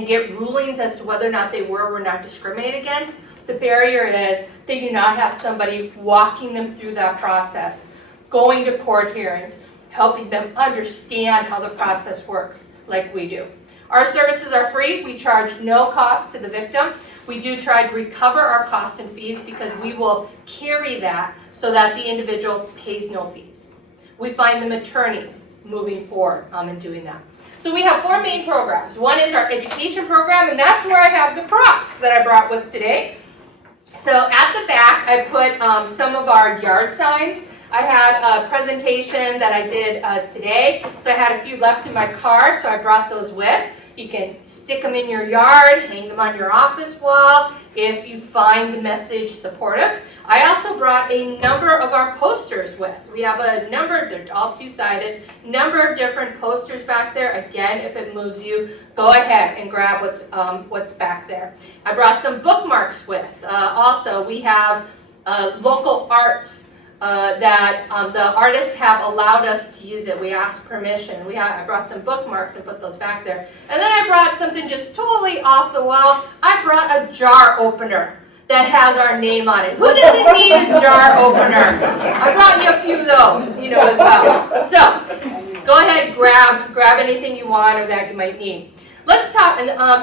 get rulings as to whether or not they were or were not discriminated against. The barrier is they do not have somebody walking them through that process, going to court hearings, helping them understand how the process works like we do. Our services are free. We charge no cost to the victim. We do try to recover our costs and fees because we will carry that so that the individual pays no fees. We find them attorneys moving forward in doing that. So we have 4 main programs. One is our education program, and that's where I have the props that I brought with today. So at the back, I put some of our yard signs I had a presentation that I did today, so I had a few left in my car, so I brought those with. You can stick them in your yard, hang them on your office wall if you find the message supportive. I also brought a number of our posters with. We have a number, they're all two-sided, number of different posters back there. Again, if it moves you, go ahead and grab what's back there. I brought some bookmarks with. Also, we have local arts that the artists have allowed us to use it. We asked permission. I brought some bookmarks and put those back there. And then I brought something just totally off the wall. I brought a jar opener that has our name on it. Who doesn't need a jar opener? I brought you a few of those, as well. So go ahead, grab anything you want or that you might need. Let's talk,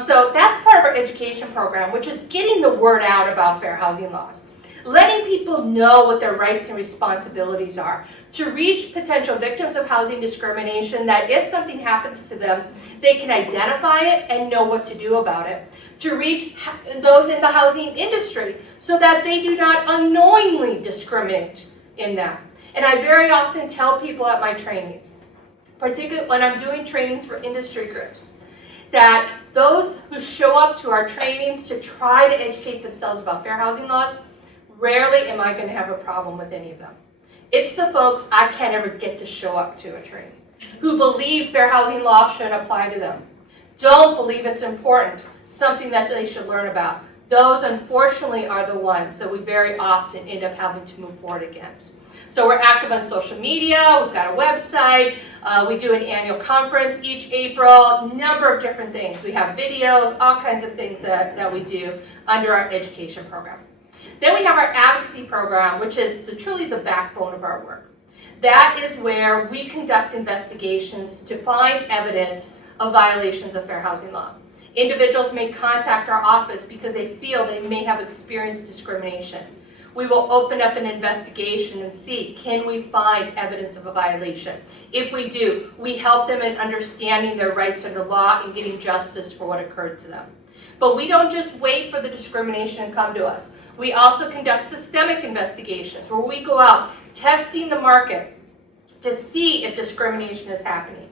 so that's part of our education program, which is getting the word out about fair housing laws. Letting people know what their rights and responsibilities are, to reach potential victims of housing discrimination, that if something happens to them, they can identify it and know what to do about it. To reach those in the housing industry so that they do not unknowingly discriminate in them. And I very often tell people at my trainings, particularly when I'm doing trainings for industry groups, that those who show up to our trainings to try to educate themselves about fair housing laws, rarely am I going to have a problem with any of them. It's the folks I can't ever get to show up to a training, who believe fair housing law should apply to them, don't believe it's important, something that they should learn about. Those, unfortunately, are the ones that we very often end up having to move forward against. So we're active on social media, we've got a website, we do an annual conference each April, number of different things. We have videos, all kinds of things that we do under our education program. Then we have our advocacy program, which is truly the backbone of our work. That is where we conduct investigations to find evidence of violations of fair housing law. Individuals may contact our office because they feel they may have experienced discrimination. We will open up an investigation and see, can we find evidence of a violation? If we do, we help them in understanding their rights under law and getting justice for what occurred to them. But we don't just wait for the discrimination to come to us. We also conduct systemic investigations where we go out testing the market to see if discrimination is happening.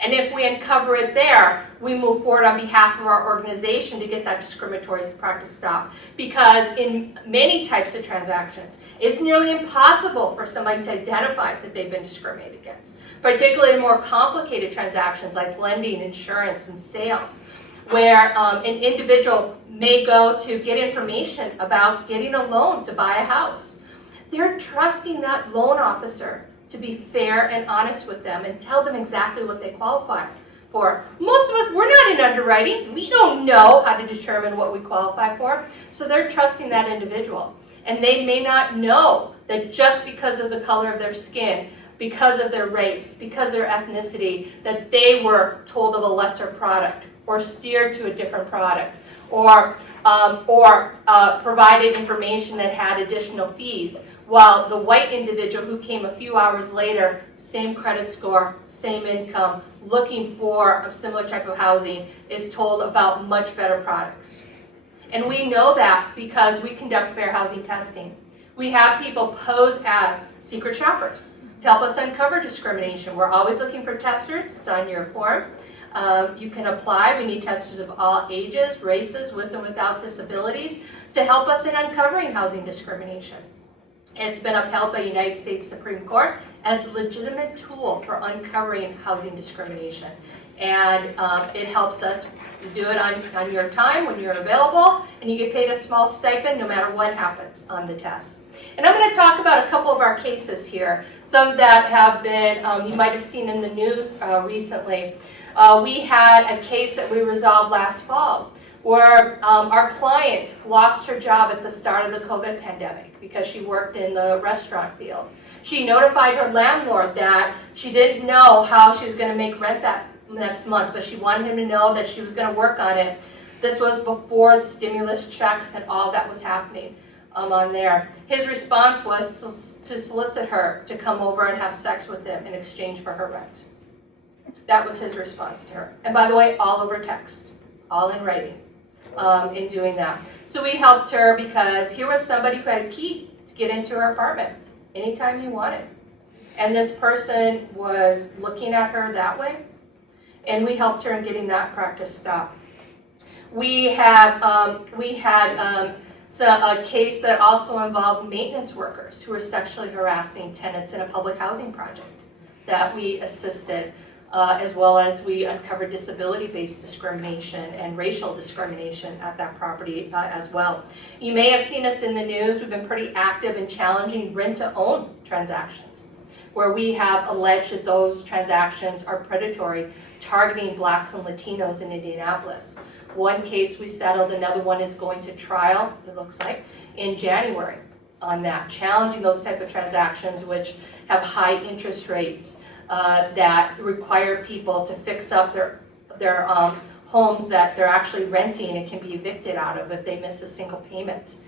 And if we uncover it there, we move forward on behalf of our organization to get that discriminatory practice stopped. Because in many types of transactions, it's nearly impossible for somebody to identify that they've been discriminated against, particularly in more complicated transactions like lending, insurance, and sales, where an individual may go to get information about getting a loan to buy a house. They're trusting that loan officer to be fair and honest with them and tell them exactly what they qualify for. Most of us, we're not in underwriting. We don't know how to determine what we qualify for. So they're trusting that individual. And they may not know that just because of the color of their skin, because of their race, because of their ethnicity, that they were told of a lesser product or steered to a different product or provided information that had additional fees. While the white individual who came a few hours later, same credit score, same income, looking for a similar type of housing, is told about much better products. And we know that because we conduct fair housing testing. We have people pose as secret shoppers to help us uncover discrimination. We're always looking for testers. It's on your form. You can apply. We need testers of all ages, races, with and without disabilities, to help us in uncovering housing discrimination. It's been upheld by the United States Supreme Court as a legitimate tool for uncovering housing discrimination. And it helps us do it on your time when you're available, and you get paid a small stipend no matter what happens on the test. And I'm going to talk about a couple of our cases here, some that have been, you might have seen in the news recently. We had a case that we resolved last fall where our client lost her job at the start of the COVID pandemic because she worked in the restaurant field. She notified her landlord that she didn't know how she was going to make rent that next month, but she wanted him to know that she was going to work on it. This was before the stimulus checks and all that was happening on there. His response was to solicit her to come over and have sex with him in exchange for her rent. That was his response to her. And by the way, all over text, all in writing. In doing that. So we helped her because here was somebody who had a key to get into her apartment. anytime you wanted. And this person was looking at her that way, and we helped her in getting that practice stopped. We had a case that also involved maintenance workers who were sexually harassing tenants in a public housing project that we assisted, as well as we uncovered disability-based discrimination and racial discrimination at that property as well. You may have seen us in the news. We've been pretty active in challenging rent-to-own transactions, where we have alleged that those transactions are predatory, targeting Blacks and Latinos in Indianapolis. One case we settled, another one is going to trial, it looks like, in January on that, challenging those type of transactions which have high interest rates that require people to fix up their homes that they're actually renting and can be evicted out of if they miss a single payment.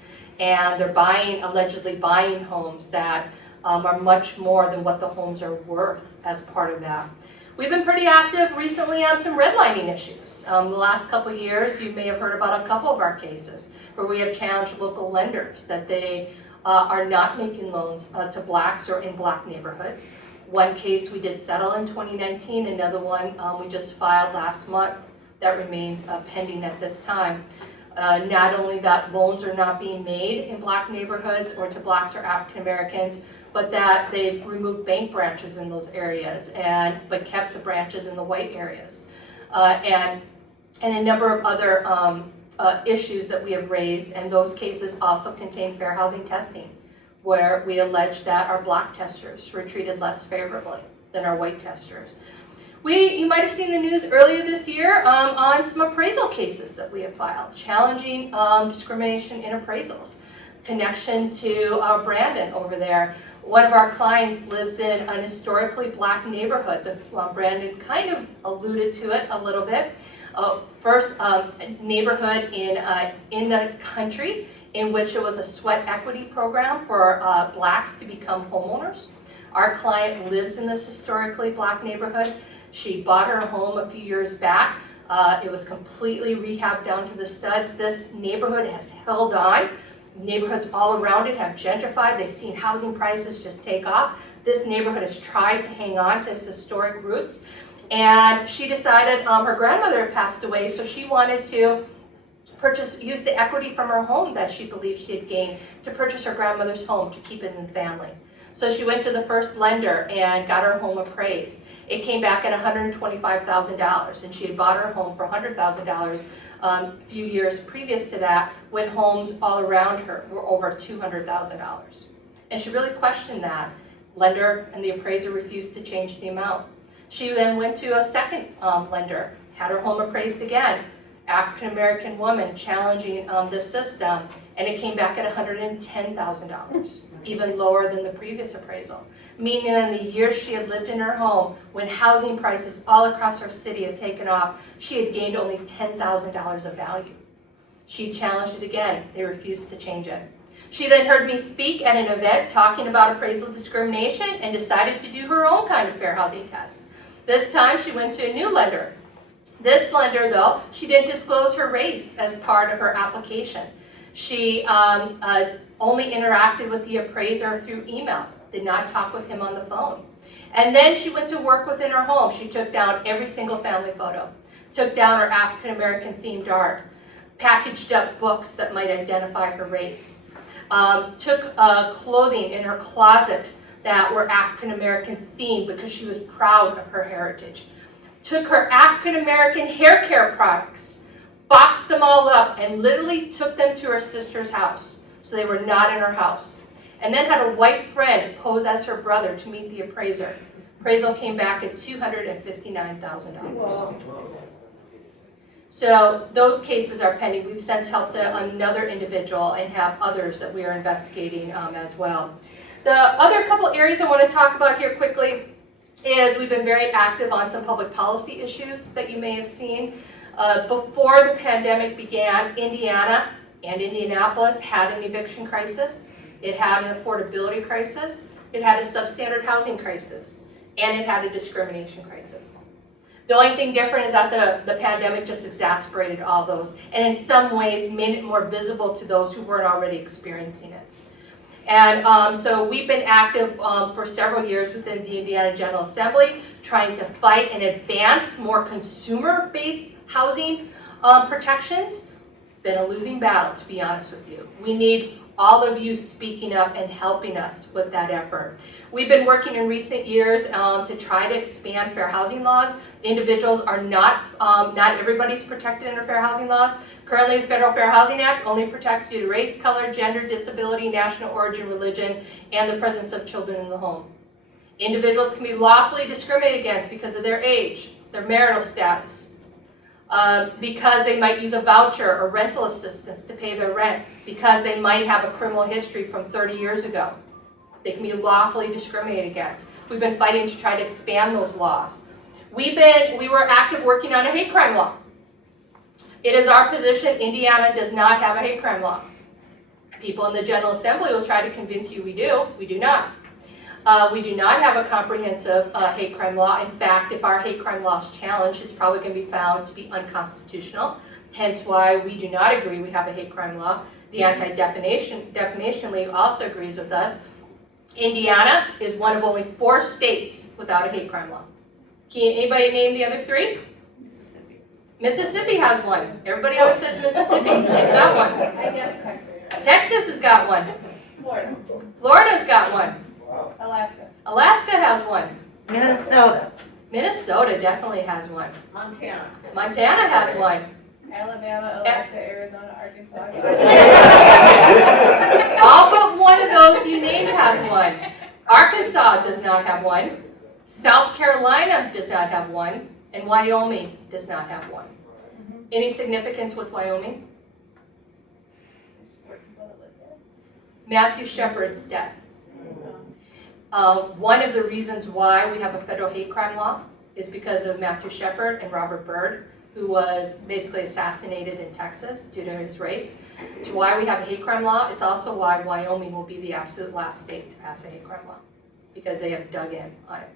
And they're allegedly buying homes that are much more than what the homes are worth as part of that. We've been pretty active recently on some redlining issues. The last couple of years, you may have heard about a couple of our cases where we have challenged local lenders that they are not making loans to Blacks or in Black neighborhoods. One case we did settle in 2019, another one we just filed last month that remains pending at this time. Not only that loans are not being made in Black neighborhoods or to Blacks or African Americans, but that they've removed bank branches in those areas but kept the branches in the white areas. And a number of other issues that we have raised, and those cases also contain fair housing testing, where we allege that our Black testers were treated less favorably than our white testers. You might have seen the news earlier this year on some appraisal cases that we have filed, challenging discrimination in appraisals. Connection to Brandon over there. One of our clients lives in an historically Black neighborhood. Brandon kind of alluded to it a little bit. First neighborhood in the country in which it was a sweat equity program for Blacks to become homeowners. Our client lives in this historically Black neighborhood. She bought her home a few years back. It was completely rehabbed down to the studs. This neighborhood has held on. Neighborhoods all around it have gentrified. They've seen housing prices just take off. This neighborhood has tried to hang on to its historic roots. And she decided her grandmother had passed away, so she wanted to use the equity from her home that she believed she had gained to purchase her grandmother's home to keep it in the family. So she went to the first lender and got her home appraised. It came back at $125,000, and she had bought her home for $100,000 a few years previous to that, when homes all around her were over $200,000. And she really questioned that. Lender and the appraiser refused to change the amount. She then went to a second lender, had her home appraised again. African American woman challenging the system, and it came back at $110,000, even lower than the previous appraisal. Meaning in the years she had lived in her home, when housing prices all across her city had taken off, she had gained only $10,000 of value. She challenged it again. They refused to change it. She then heard me speak at an event talking about appraisal discrimination and decided to do her own kind of fair housing test. This time she went to a new lender. This lender, though, she didn't disclose her race as part of her application. She only interacted with the appraiser through email, did not talk with him on the phone. And then she went to work within her home. She took down every single family photo, took down her African American themed art, packaged up books that might identify her race, took clothing in her closet that were African American themed because she was proud of her heritage. Took her African American hair care products, boxed them all up, and literally took them to her sister's house, so they were not in her house. And then had a white friend pose as her brother to meet the appraiser. Appraisal came back at $259,000. So those cases are pending. We've since helped another individual and have others that we are investigating as well. The other couple areas I want to talk about here quickly is we've been very active on some public policy issues that you may have seen. Before the pandemic began, Indiana and Indianapolis had an eviction crisis. It had an affordability crisis. It had a substandard housing crisis. And it had a discrimination crisis. The only thing different is that the pandemic just exacerbated all those, and in some ways made it more visible to those who weren't already experiencing it. And so we've been active for several years within the Indiana General Assembly, trying to fight and advance more consumer-based housing protections. Been a losing battle, to be honest with you. We need all of you speaking up and helping us with that effort. We've been working in recent years to try to expand fair housing laws. Individuals are not everybody's protected under fair housing laws. Currently, the Federal Fair Housing Act only protects due to race, color, gender, disability, national origin, religion, and the presence of children in the home. Individuals can be lawfully discriminated against because of their age, their marital status, because they might use a voucher or rental assistance to pay their rent, because they might have a criminal history from 30 years ago. They can be lawfully discriminated against. We've been fighting to try to expand those laws. We were active working on a hate crime law. It is our position Indiana does not have a hate crime law. People in the General Assembly will try to convince you we do. We do not. We do not have a comprehensive hate crime law. In fact, if our hate crime law is challenged, it's probably going to be found to be unconstitutional. Hence why we do not agree we have a hate crime law. The Anti-Defamation League also agrees with us. Indiana is one of only 4 states without a hate crime law. Can anybody name the other 3? Mississippi. Mississippi has one. Everybody always says Mississippi. They've got one. I guess Texas. Texas has got one. Florida. Florida's got one. Alaska. Alaska has one. Minnesota. Minnesota definitely has one. Montana. Montana has one. Alabama, Alaska, Arizona, Arkansas. All but one of those you named has one. Arkansas does not have one. South Carolina does not have one. And Wyoming does not have one. Any significance with Wyoming? Matthew Shepard's death. One of the reasons why we have a federal hate crime law is because of Matthew Shepard and Robert Byrd, who was basically assassinated in Texas due to his race. It's why we have a hate crime law. It's also why Wyoming will be the absolute last state to pass a hate crime law, because they have dug in on it.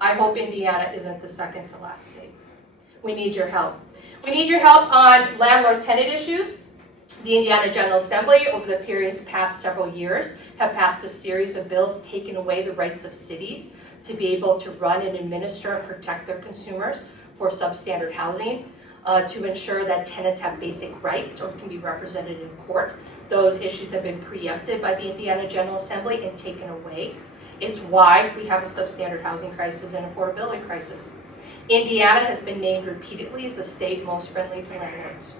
I hope Indiana isn't the second to last state. We need your help. We need your help on landlord-tenant issues. The Indiana General Assembly, over the past several years, have passed a series of bills taking away the rights of cities to be able to run and administer and protect their consumers for substandard housing, to ensure that tenants have basic rights or can be represented in court. Those issues have been preempted by the Indiana General Assembly and taken away. It's why we have a substandard housing crisis and affordability crisis. Indiana has been named repeatedly as the state most friendly to landlords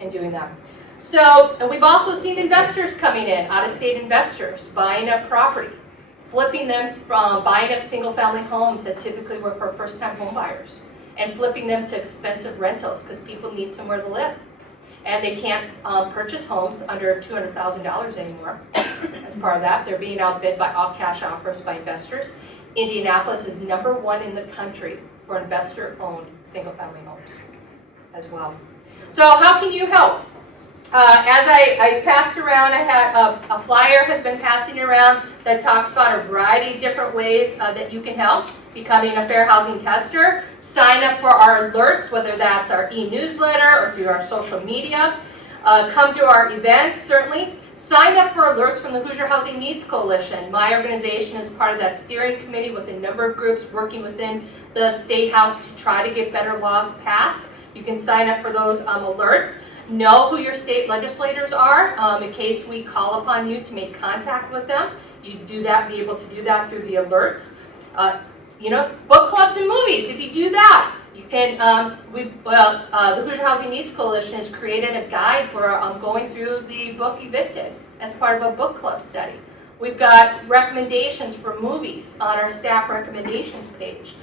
in doing that. So, and we've also seen investors coming in, out-of-state investors, buying up property, flipping them from buying up single-family homes that typically were for first-time home buyers, and flipping them to expensive rentals because people need somewhere to live. And they can't purchase homes under $200,000 anymore. As part of that, they're being outbid by all cash offers by investors. Indianapolis is #1 in the country for investor-owned single-family homes as well. So how can you help? As I passed around, I had a flyer has been passing around that talks about a variety of different ways that you can help. Becoming a fair housing tester, sign up for our alerts, whether that's our e-newsletter or through our social media. Come to our events, certainly. Sign up for alerts from the Hoosier Housing Needs Coalition. My organization is part of that steering committee with a number of groups working within the State House to try to get better laws passed. You can sign up for those alerts. Know who your state legislators are in case we call upon you to make contact with them. You do that, be able to do that through the alerts. Book clubs and movies. If you do that, you can. The Hoosier Housing Needs Coalition has created a guide for going through the book Evicted as part of a book club study. We've got recommendations for movies on our staff recommendations page.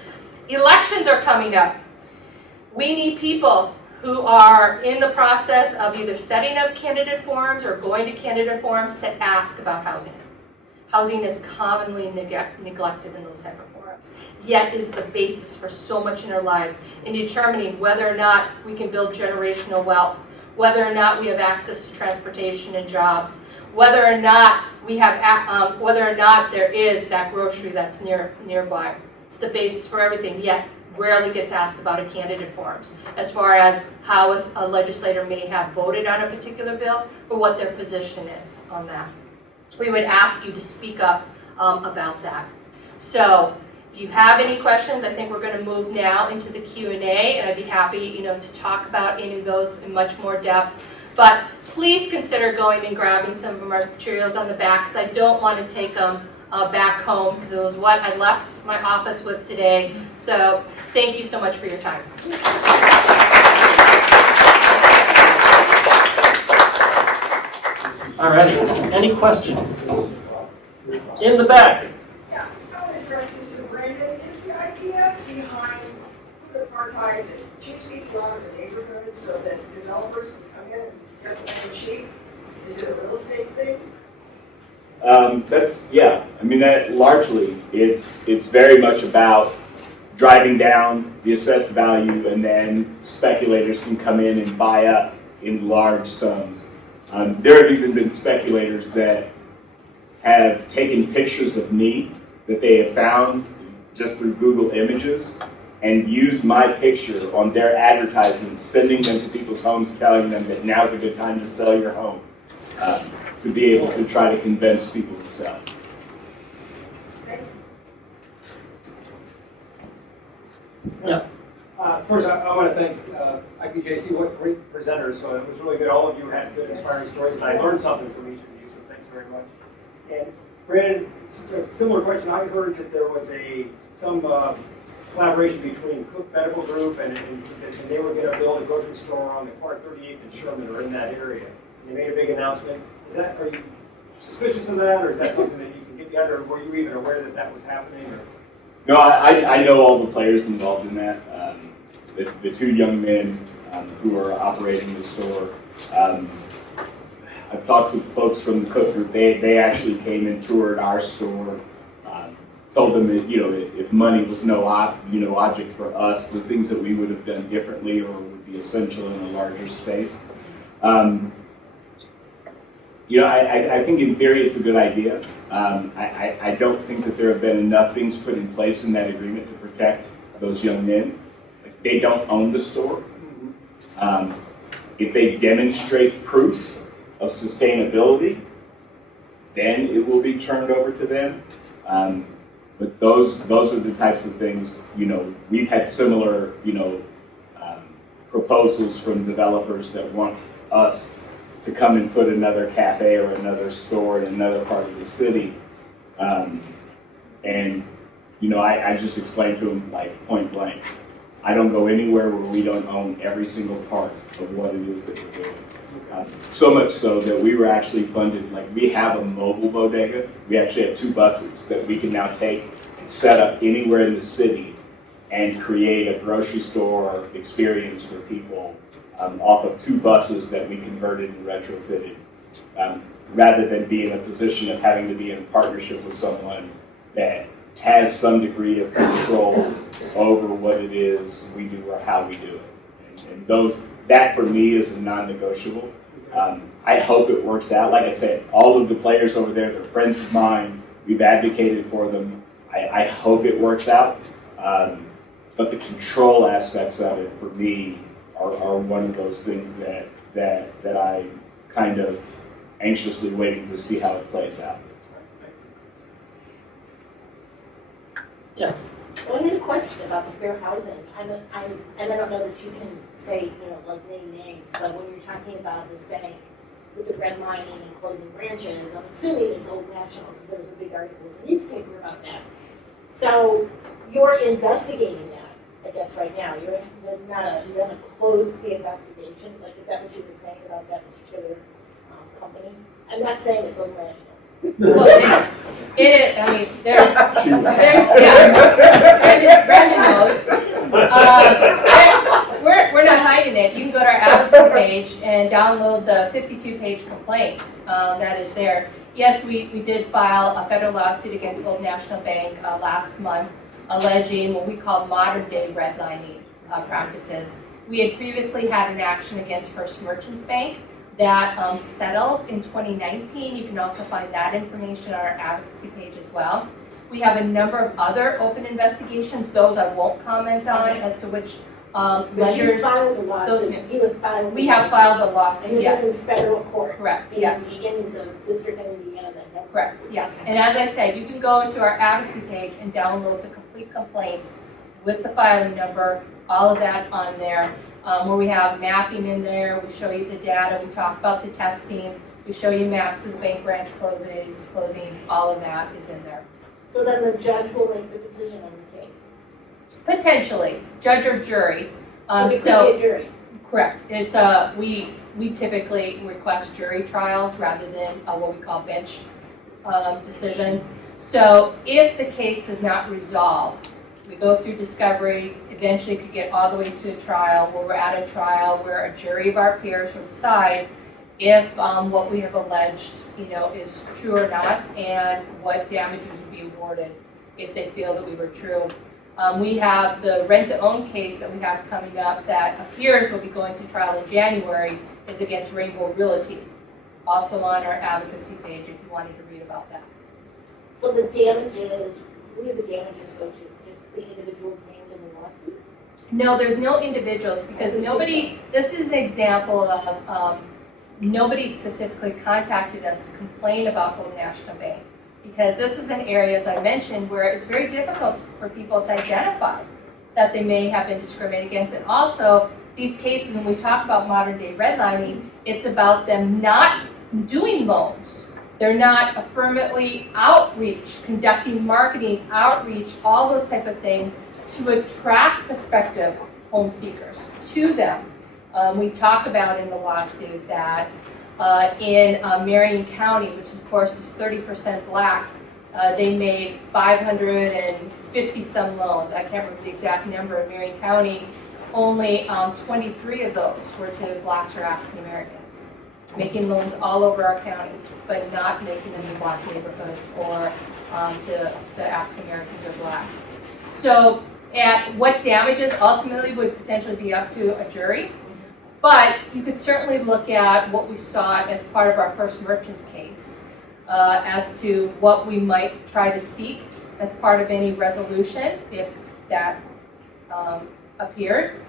Elections are coming up. We need people who are in the process of either setting up candidate forums or going to candidate forums to ask about housing. Housing is commonly neglected in those type of forums, yet is the basis for so much in our lives in determining whether or not we can build generational wealth, whether or not we have access to transportation and jobs, whether or not we have, whether or not there is that grocery that's nearby. It's the basis for everything, yet rarely gets asked about at candidate forums, as far as how a legislator may have voted on a particular bill or what their position is on that. we would ask you to speak up about that. So if you have any questions, I think we're going to move now into the Q&A, and I'd be happy, to talk about any of those in much more depth. But please consider going and grabbing some of our materials on the back, because I don't want to take them back home, because it was what I left my office with today. So thank you so much for your time. All right, any questions? In the back. Yeah, I would address this to Brandon. Is the idea behind the apartheid to just keep going in the neighborhood so that developers can come in and get the land cheap? Is it a real estate thing? That largely, it's very much about driving down the assessed value, and then speculators can come in and buy up in large sums. There have even been speculators that have taken pictures of me that they have found just through Google Images and used my picture on their advertising, sending them to people's homes, telling them that now's a good time to sell your home, to be able to try to convince people to sell. Yeah. First, I want to thank IPJC. What great presenters. So it was really good. All of you had good, inspiring stories, and I learned something from each of you, so thanks very much. And Brandon, a similar question. I heard that there was some collaboration between Cook Medical Group and they were going to build a grocery store on the Clark 38th and Sherman, or in that area. And they made a big announcement. Are you suspicious of that, or is that something that you can get together? Or were you even aware that that was happening? Or? No, I know all the players involved in that. The two young men who are operating the store. I've talked with folks from the Cook Group. They actually came and toured our store. Told them that if money was no object for us, the things that we would have done differently or would be essential in a larger space. I think in theory it's a good idea. I don't think that there have been enough things put in place in that agreement to protect those young men. Like, they don't own the store. If they demonstrate proof of sustainability, then it will be turned over to them. But those are the types of things, we've had similar, proposals from developers that want us to come and put another cafe or another store in another part of the city. I just explained to them, like, point blank, I don't go anywhere where we don't own every single part of what it is that we're doing. So much so that we were actually funded, like, we have a mobile bodega. We actually have 2 buses that we can now take and set up anywhere in the city and create a grocery store experience for people off of 2 buses that we converted and retrofitted, rather than be in a position of having to be in a partnership with someone that has some degree of control over what it is we do or how we do it. And that for me is a non-negotiable. I hope it works out. Like I said, all of the players over there, they're friends of mine. We've advocated for them. I hope it works out. But the control aspects of it for me are one of those things that I kind of anxiously waiting to see how it plays out. Yes. So I had a question about the fair housing. And I don't know that you can say, name names, but when you're talking about this bank with the redlining and closing branches, I'm assuming it's Old National, because there was a big article in the newspaper about that. So you're investigating that, I guess, right now. You haven't closed the investigation. Like, is that what you were saying about that particular company? I'm not saying it's Old National. Well, Brandon knows. We're not hiding it. You can go to our advocacy page and download the 52-page complaint that is there. Yes, we did file a federal lawsuit against Old National Bank last month, alleging what we call modern-day redlining practices. We had previously had an action against First Merchants Bank that settled in 2019. You can also find that information on our advocacy page as well. We have a number of other open investigations. Those I won't comment on as to which But you lenders, filed a those lawsuit, you have filed. we have filed a lawsuit, And this is yes. in federal court. Correct, in- yes. In the district of Indiana. Correct, yes. And as I said, you can go into our advocacy page and download the complete complaint with the filing number, all of that on there, where we have mapping in there, we show you the data, we talk about the testing, we show you maps of the bank branch closings, all of that is in there. So then the judge will make the decision on the case. Potentially, judge or jury. So it So, could be a jury. correct. It's we typically request jury trials rather than what we call bench decisions. So if the case does not resolve, we go through discovery, eventually could get all the way to a trial, where we're at a trial where a jury of our peers will decide if what we have alleged, is true or not, and what damages would be awarded if they feel that we were true. We have the rent-to-own case that we have coming up that appears will be going to trial in January, is against Rainbow Realty. Also on our advocacy page if you wanted to read about that. So the damages, who do the damages go to? Just the individuals named in the lawsuit? No, there's no individuals because this is an example of nobody specifically contacted us to complain about Old National Bank. Because this is an area, as I mentioned, where it's very difficult for people to identify that they may have been discriminated against. And also, these cases, when we talk about modern day redlining, it's about them not doing loans. They're not affirmatively conducting marketing, outreach, all those type of things to attract prospective home seekers to them. We talk about in the lawsuit that in Marion County, which of course is 30% black, they made 550 some loans. I can't remember the exact number in Marion County. Only 23 of those were to blacks or African Americans, making loans all over our county, but not making them in black neighborhoods or to African Americans or blacks. So at what damages ultimately would potentially be up to a jury. But you could certainly look at what we saw as part of our first merchants case as to what we might try to seek as part of any resolution if that appears.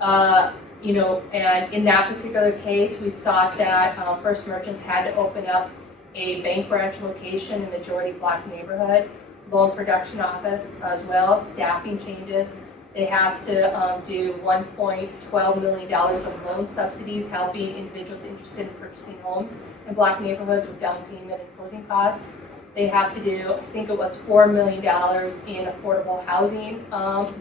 And in that particular case, we sought that First Merchants had to open up a bank branch location in a majority black neighborhood, loan production office as well, staffing changes. They have to do $1.12 million of loan subsidies, helping individuals interested in purchasing homes in black neighborhoods with down payment and closing costs. They have to do, I think it was $4 million in affordable housing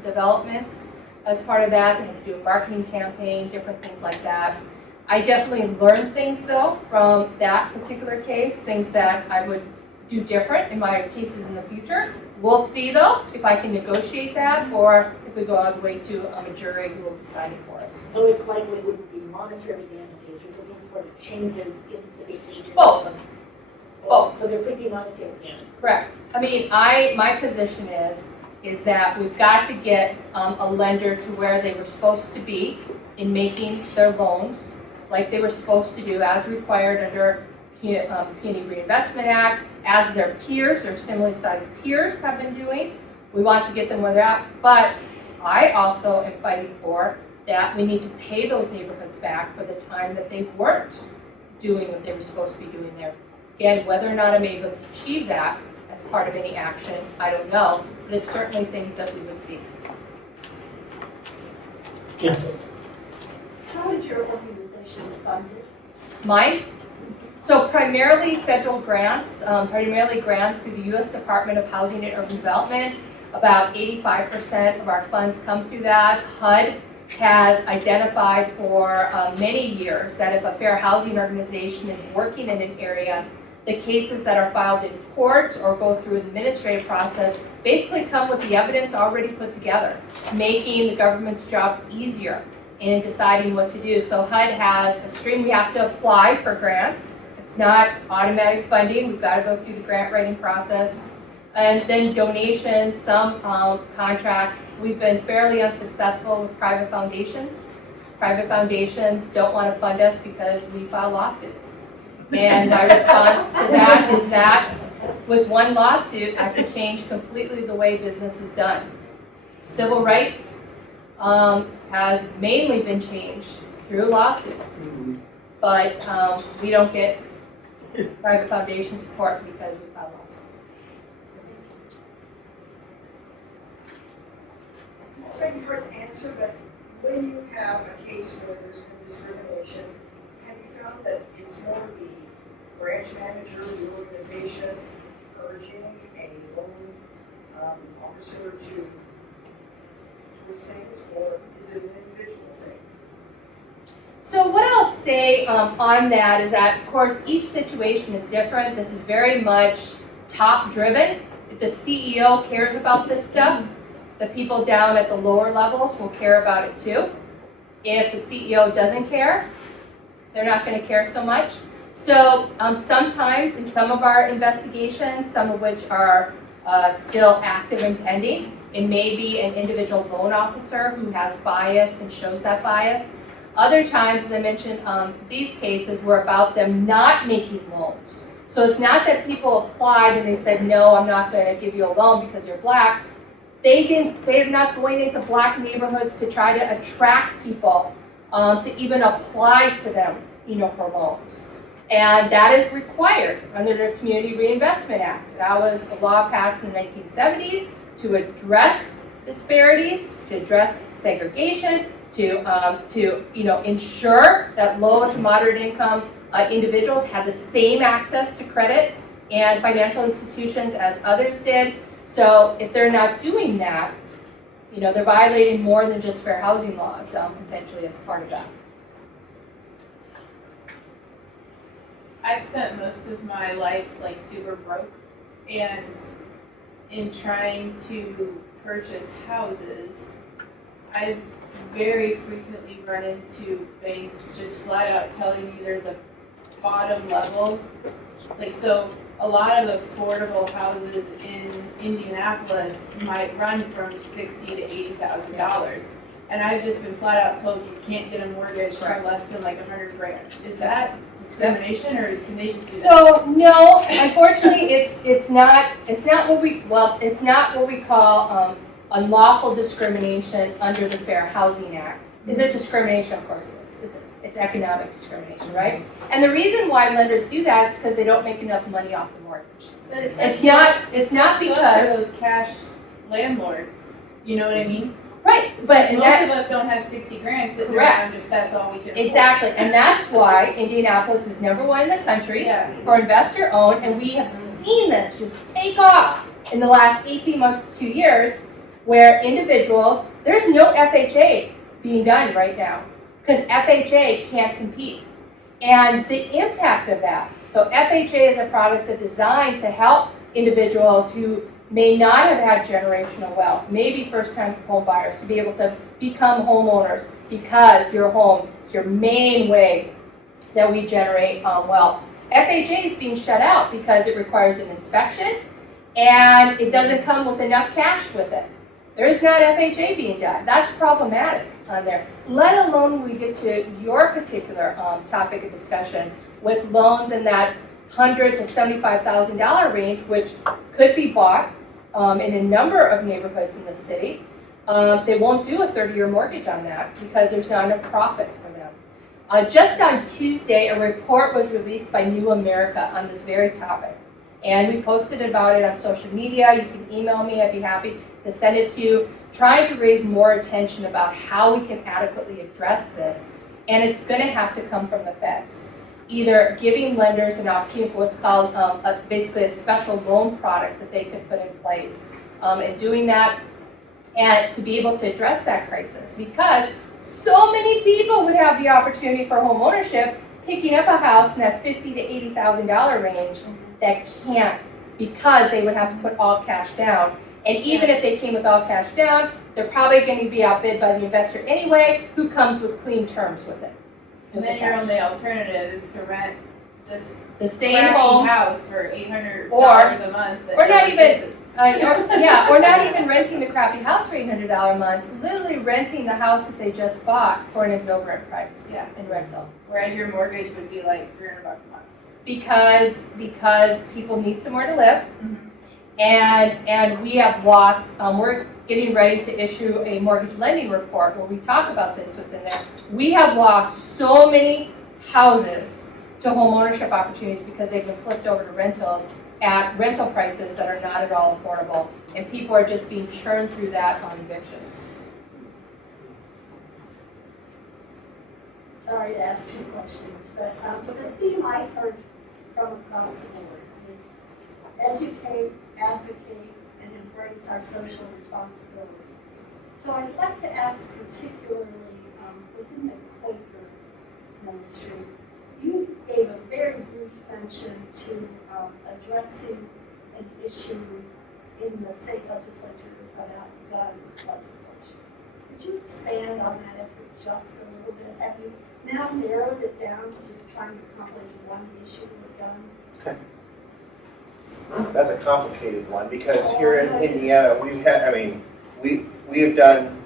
development. As part of that, they have to do a marketing campaign, different things like that. I definitely learned things, though, from that particular case, things that I would do different in my cases in the future. We'll see, though, if I can negotiate that or if we go all the way to a jury who will decide it for us. So it likely wouldn't be monetary damages, you're looking for the changes in the behavior. Both. Both. So there could be monetary damage. Correct. I mean, my position is that we've got to get a lender to where they were supposed to be in making their loans like they were supposed to do as required under Community Reinvestment Act, as their peers or similarly sized peers have been doing. We want to get them where they're at, but I also am fighting for that we need to pay those neighborhoods back for the time that they weren't doing what they were supposed to be doing there. Again, whether or not I'm able to achieve that as part of any action, I don't know, but it's certainly things that we would see. Yes. How is your organization funded? Mine? So primarily federal grants, primarily grants through the U.S. Department of Housing and Urban Development. About 85% of our funds come through that. HUD has identified for many years that if a fair housing organization is working in an area, the cases that are filed in courts or go through the administrative process basically come with the evidence already put together, making the government's job easier in deciding what to do. So HUD has a stream. We have to apply for grants. It's not automatic funding. We've got to go through the grant writing process. And then donations, some contracts. We've been fairly unsuccessful with private foundations. Private foundations don't want to fund us because we file lawsuits. And my response to that is that with one lawsuit, I could change completely the way business is done. Civil rights, has mainly been changed through lawsuits. But we don't get private foundation support because we filed lawsuits. This may be hard to answer, but when you have a case where there's been discrimination, have you found that it's more the branch manager, the organization urging a loan officer to do things, or is it an individual thing? So what I'll say on that is that, of course, each situation is different. This is very much top-driven. If the CEO cares about this stuff, the people down at the lower levels will care about it too. If the CEO doesn't care, they're not going to care so much. So sometimes in some of our investigations, some of which are still active and pending, it may be an individual loan officer who has bias and shows that bias. Other times, as I mentioned, these cases were about them not making loans. So it's not that people applied and they said, no, I'm not going to give you a loan because you're black. They're not going into black neighborhoods to try to attract people to even apply to them, for loans. And that is required under the Community Reinvestment Act. That was a law passed in the 1970s to address disparities, to address segregation, to ensure that low to moderate income individuals had the same access to credit and financial institutions as others did. So if they're not doing that, they're violating more than just fair housing laws, potentially as part of that. I've spent most of my life like super broke, and in trying to purchase houses, I've very frequently run into banks just flat out telling me there's a bottom level. So a lot of affordable houses in Indianapolis might run from $60,000 to $80,000. And I've just been flat out told you can't get a mortgage for less than like $100,000. Is that discrimination, or can they just do that? So no, unfortunately, it's not what we call unlawful discrimination under the Fair Housing Act. Is it discrimination? Of course it is. It's economic discrimination, right? And the reason why lenders do that is because they don't make enough money off the mortgage. But It's not because those cash landlords. You know what I mean? right, but Most of us don't have $60,000 sitting around if that's all we can afford. exactly, and that's why Indianapolis is #1 in the country for investor owned, and we have seen this just take off in the last 18 months to 2 years, where individuals, there's no FHA being done right now because FHA can't compete. And the impact of that, so FHA is a product that's designed to help individuals who may not have had generational wealth, maybe first-time home buyers, to be able to become homeowners because your home is your main way that we generate wealth. FHA is being shut out because it requires an inspection and it doesn't come with enough cash with it. There is not FHA being done. That's problematic on there. Let alone when we get to your particular topic of discussion with loans in that $100,000 to $75,000 range, which could be bought in a number of neighborhoods in the city. They won't do a 30-year mortgage on that because there's not enough profit for them. Just on Tuesday, a report was released by New America on this very topic. And we posted about it on social media. You can email me. I'd be happy to send it to you, trying to raise more attention about how we can adequately address this. And it's going to have to come from the feds. Either giving lenders an opportunity for what's called basically a special loan product that they could put in place, and doing that, and to be able to address that crisis, because so many people would have the opportunity for home ownership, picking up a house in that $50,000 to $80,000 range that can't, because they would have to put all cash down. And even if they came with all cash down, they're probably going to be outbid by the investor anyway, who comes with clean terms with it. And then your only alternative is to rent the same crappy home house for $800 a month. Or not even, or not even renting the crappy house for $800 a month, literally renting the house that they just bought for an exorbitant price in rental. Whereas your mortgage would be like $300 a month. Because people need somewhere to live, And we have lost, we're getting ready to issue a mortgage lending report where we talk about this within there. We have lost so many houses to home ownership opportunities because they've been flipped over to rentals at rental prices that are not at all affordable. And people are just being churned through that on evictions. Sorry to ask two questions, but the theme I heard from across the board is educate, advocate, and embrace our social responsibility. So I'd like to ask particularly within the Quaker ministry, you gave a very brief mention to addressing an issue in the state legislature about gun legislation. Could you expand on that effort just a little bit? Have you now narrowed it down to just trying to accomplish one issue with guns? That's a complicated one because here in Indiana, we've had, we have done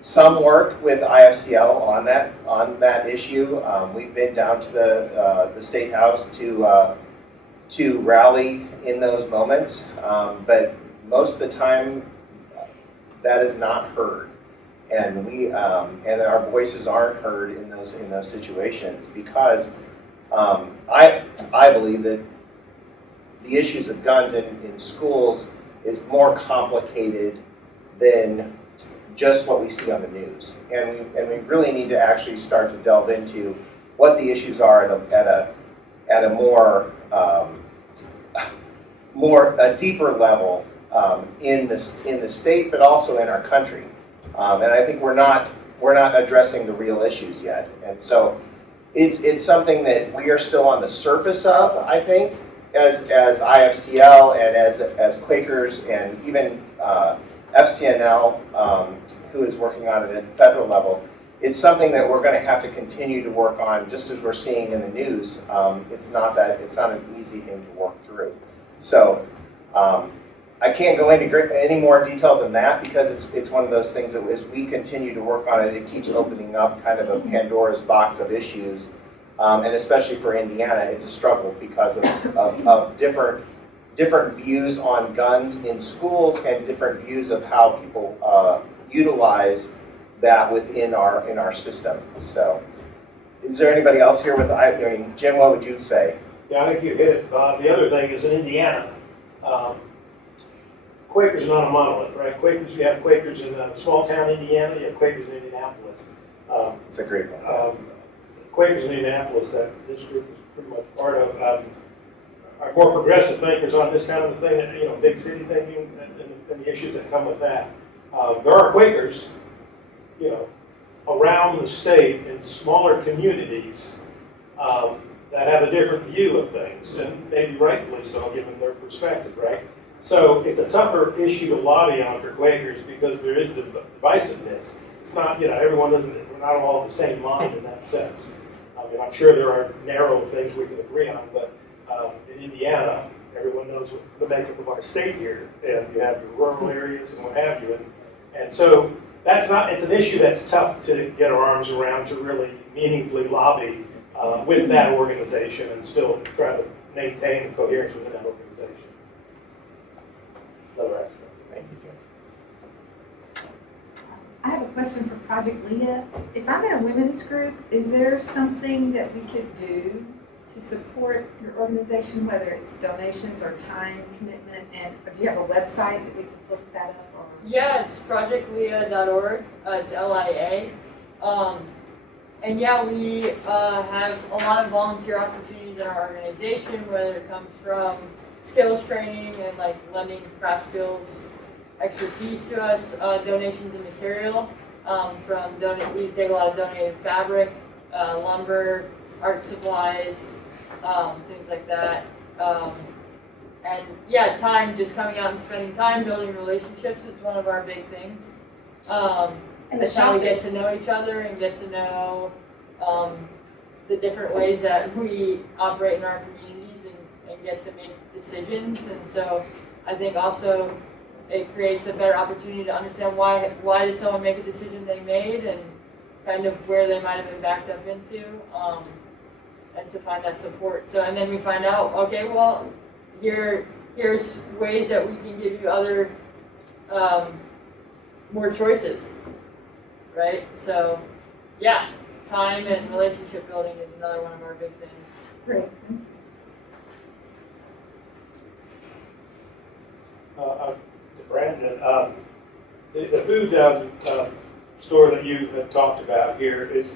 some work with IFCL on that issue. We've been down to the State House to rally in those moments, but most of the time that is not heard, and and our voices aren't heard in those situations because I believe that the issues of guns in schools is more complicated than just what we see on the news, and we really need to actually start to delve into what the issues are at a more deeper level in the state, but also in our country, and I think we're not addressing the real issues yet, and so it's something that we are still on the surface of, I think, as IFCL and as Quakers and even FCNL, who is working on it at the federal level. It's something that we're going to have to continue to work on, just as we're seeing in the news. It's not an easy thing to work through. So I can't go into any more detail than that because it's one of those things that as we continue to work on it, it keeps opening up kind of a Pandora's box of issues. And especially for Indiana, it's a struggle because of different views on guns in schools and different views of how people utilize that within our system. So, is there anybody else here Jim, what would you say? Yeah, I think you hit it, Bob. The other thing is in Indiana, Quakers are not a monolith, right? You have Quakers in small town Indiana, you have Quakers in Indianapolis. It's a great one. Quakers in Indianapolis that this group is pretty much part of, are more progressive thinkers on this kind of thing, big city thinking and the issues that come with that. There are Quakers, around the state in smaller communities that have a different view of things, and maybe rightfully so, given their perspective, right? So it's a tougher issue to lobby on for Quakers because there is the divisiveness. It's not, we're not all of the same mind in that sense. I'm sure there are narrow things we can agree on, but in Indiana, everyone knows what the makeup of our state here, and you have your rural areas and what have you, and so it's an issue that's tough to get our arms around to really meaningfully lobby with that organization and still try to maintain coherence within that organization. Another aspect. Thank you, Jim. I have a question for Project Leah. If I'm in a women's group, is there something that we could do to support your organization, whether it's donations or time commitment? And do you have a website that we can look that up? Or? Yeah, it's projectleah.org. It's LIA. And yeah, we have a lot of volunteer opportunities in our organization, whether it comes from skills training and like lending craft skills expertise to us, donations of material. We take a lot of donated fabric, lumber, art supplies, things like that. And yeah, time, just coming out and spending time, building relationships is one of our big things. And that's how we get to know each other and get to know the different ways that we operate in our communities and get to make decisions. And so I think also it creates a better opportunity to understand why did someone make a decision they made and kind of where they might have been backed up into, and to find that support. So, and then we find out, okay, well, here here's ways that we can give you other, more choices, right? So, yeah, time and relationship building is another one of our big things. Great. To Brandon, the food store that you have talked about here is,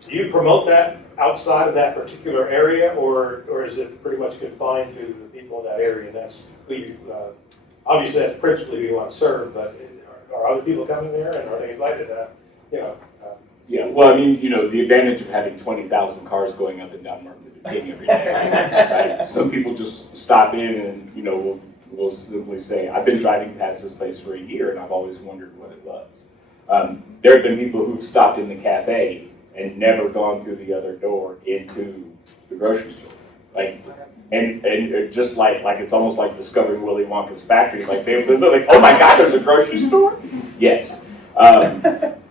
do you promote that outside of that particular area, or is it pretty much confined to the people in that area? And that's who you, obviously that's principally who you want to serve, but are other people coming there, and are they invited? Yeah, well, I mean, the advantage of having 20,000 cars going up and down Martin Luther King every day. Right? Some people just stop in and, we'll simply say, I've been driving past this place for a year and I've always wondered what it was. There have been people who've stopped in the cafe and never gone through the other door into the grocery store. And just like it's almost like discovering Willy Wonka's factory. Like they're like, oh my God, there's a grocery store? Yes.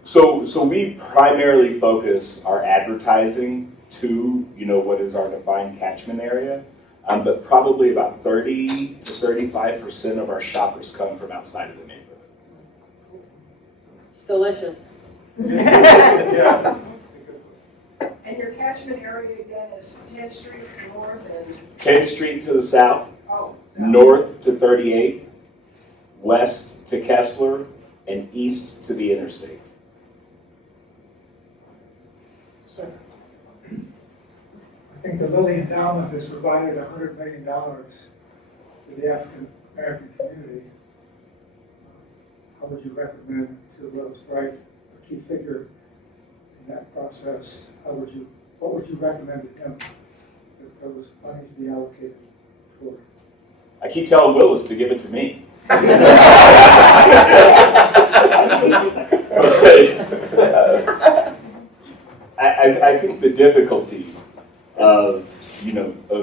So we primarily focus our advertising to, what is our defined catchment area. But probably about 30 to 35% of our shoppers come from outside of the neighborhood. It's delicious. Yeah. And your catchment area again is 10th Street North and, 10th Street to the south, oh. north to 38th, west to Kessler, and east to the interstate. Sir. I think the Lilly Endowment has provided $100 million to the African American community. How would you recommend to Willis Bright, a key figure in that process? What would you recommend to him that those monies be allocated for? I keep telling Willis to give it to me. I think the difficulty of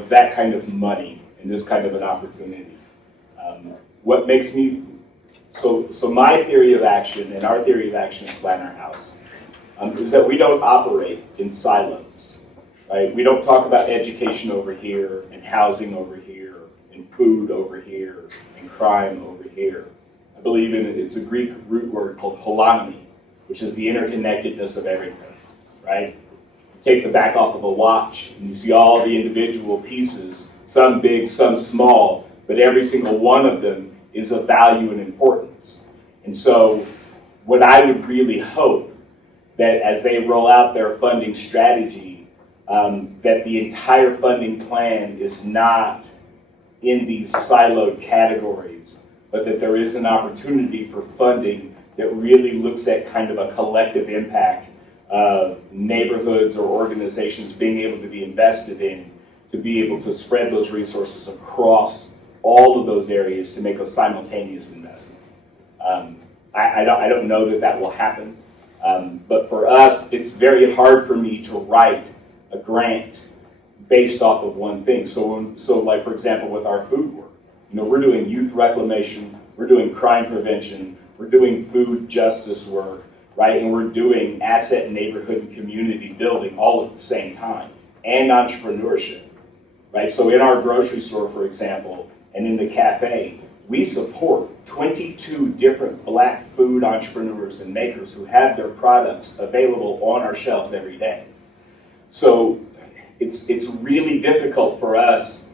that kind of money and this kind of an opportunity, what makes me so my theory of action and our theory of action at Flanner House is that we don't operate in silos, right? We don't talk about education over here and housing over here and food over here and crime over here. I believe it's a Greek root word called holonomy, which is the interconnectedness of everything, right? Take the back off of a watch and you see all the individual pieces, some big, some small, but every single one of them is of value and importance. And so what I would really hope that as they roll out their funding strategy, that the entire funding plan is not in these siloed categories, but that there is an opportunity for funding that really looks at kind of a collective impact of neighborhoods or organizations being able to be invested in, to be able to spread those resources across all of those areas to make a simultaneous investment. I don't know that will happen, but for us, it's very hard for me to write a grant based off of one thing. So like for example, with our food work, we're doing youth reclamation, we're doing crime prevention, we're doing food justice work, right? And we're doing asset, neighborhood, and community building all at the same time, and entrepreneurship, right? So in our grocery store, for example, and in the cafe, we support 22 different Black food entrepreneurs and makers who have their products available on our shelves every day. So it's really difficult for us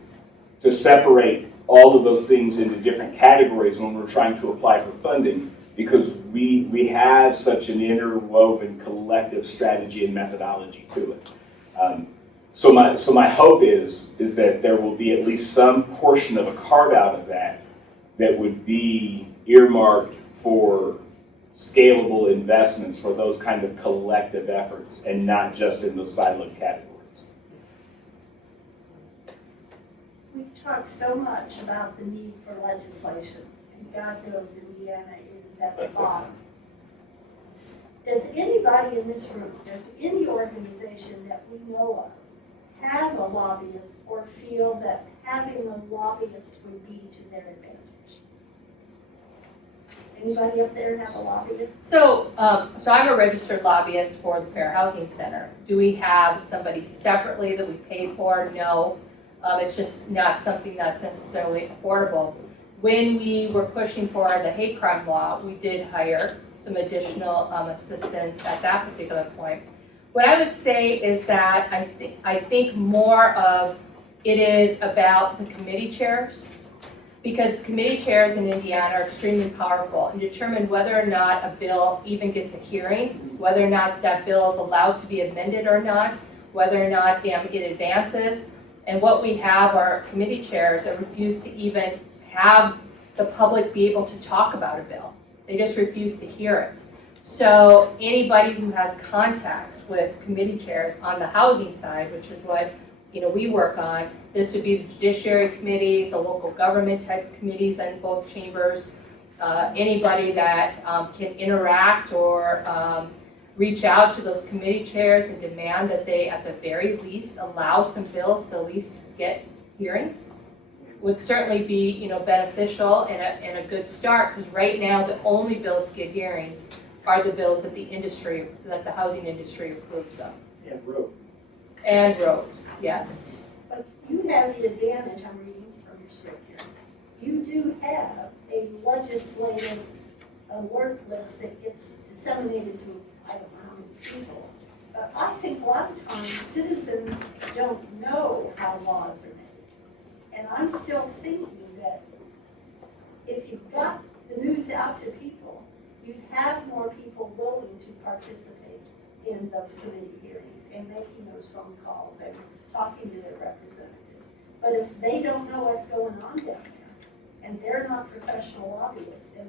to separate all of those things into different categories when we're trying to apply for funding, because we have such an interwoven collective strategy and methodology to it. So my hope is that there will be at least some portion of a carve out of that would be earmarked for scalable investments for those kind of collective efforts and not just in those siloed categories. We've talked so much about the need for legislation, and God knows Indiana is at the bottom. Does anybody in this room, does any organization that we know of have a lobbyist or feel that having a lobbyist would be to their advantage? Anybody up there have a lobbyist? So I'm a registered lobbyist for the Fair Housing Center. Do we have somebody separately that we pay for? No. It's just not something that's necessarily affordable. When we were pushing for the hate crime law, we did hire some additional assistance at that particular point. What I would say is that I think more of it is about the committee chairs, because committee chairs in Indiana are extremely powerful and determine whether or not a bill even gets a hearing, whether or not that bill is allowed to be amended or not, whether or not it advances. And what we have are committee chairs that refuse to even have the public be able to talk about a bill. They just refuse to hear it. So anybody who has contacts with committee chairs on the housing side, which is what we work on, this would be the Judiciary Committee, the local government type committees in both chambers, anybody that can interact or reach out to those committee chairs and demand that they, at the very least, allow some bills to at least get hearings, would certainly be beneficial and a good start, because right now the only bills to get hearings are the bills that the housing industry approves of. And road. And roads, yes. But you have the advantage, I'm reading from your script here, you do have a legislative work list that gets disseminated to I don't know how many people. But I think a lot of times citizens don't know how laws are made. And I'm still thinking that if you got the news out to people, you'd have more people willing to participate in those committee hearings and making those phone calls and talking to their representatives. But if they don't know what's going on down there, and they're not professional lobbyists, and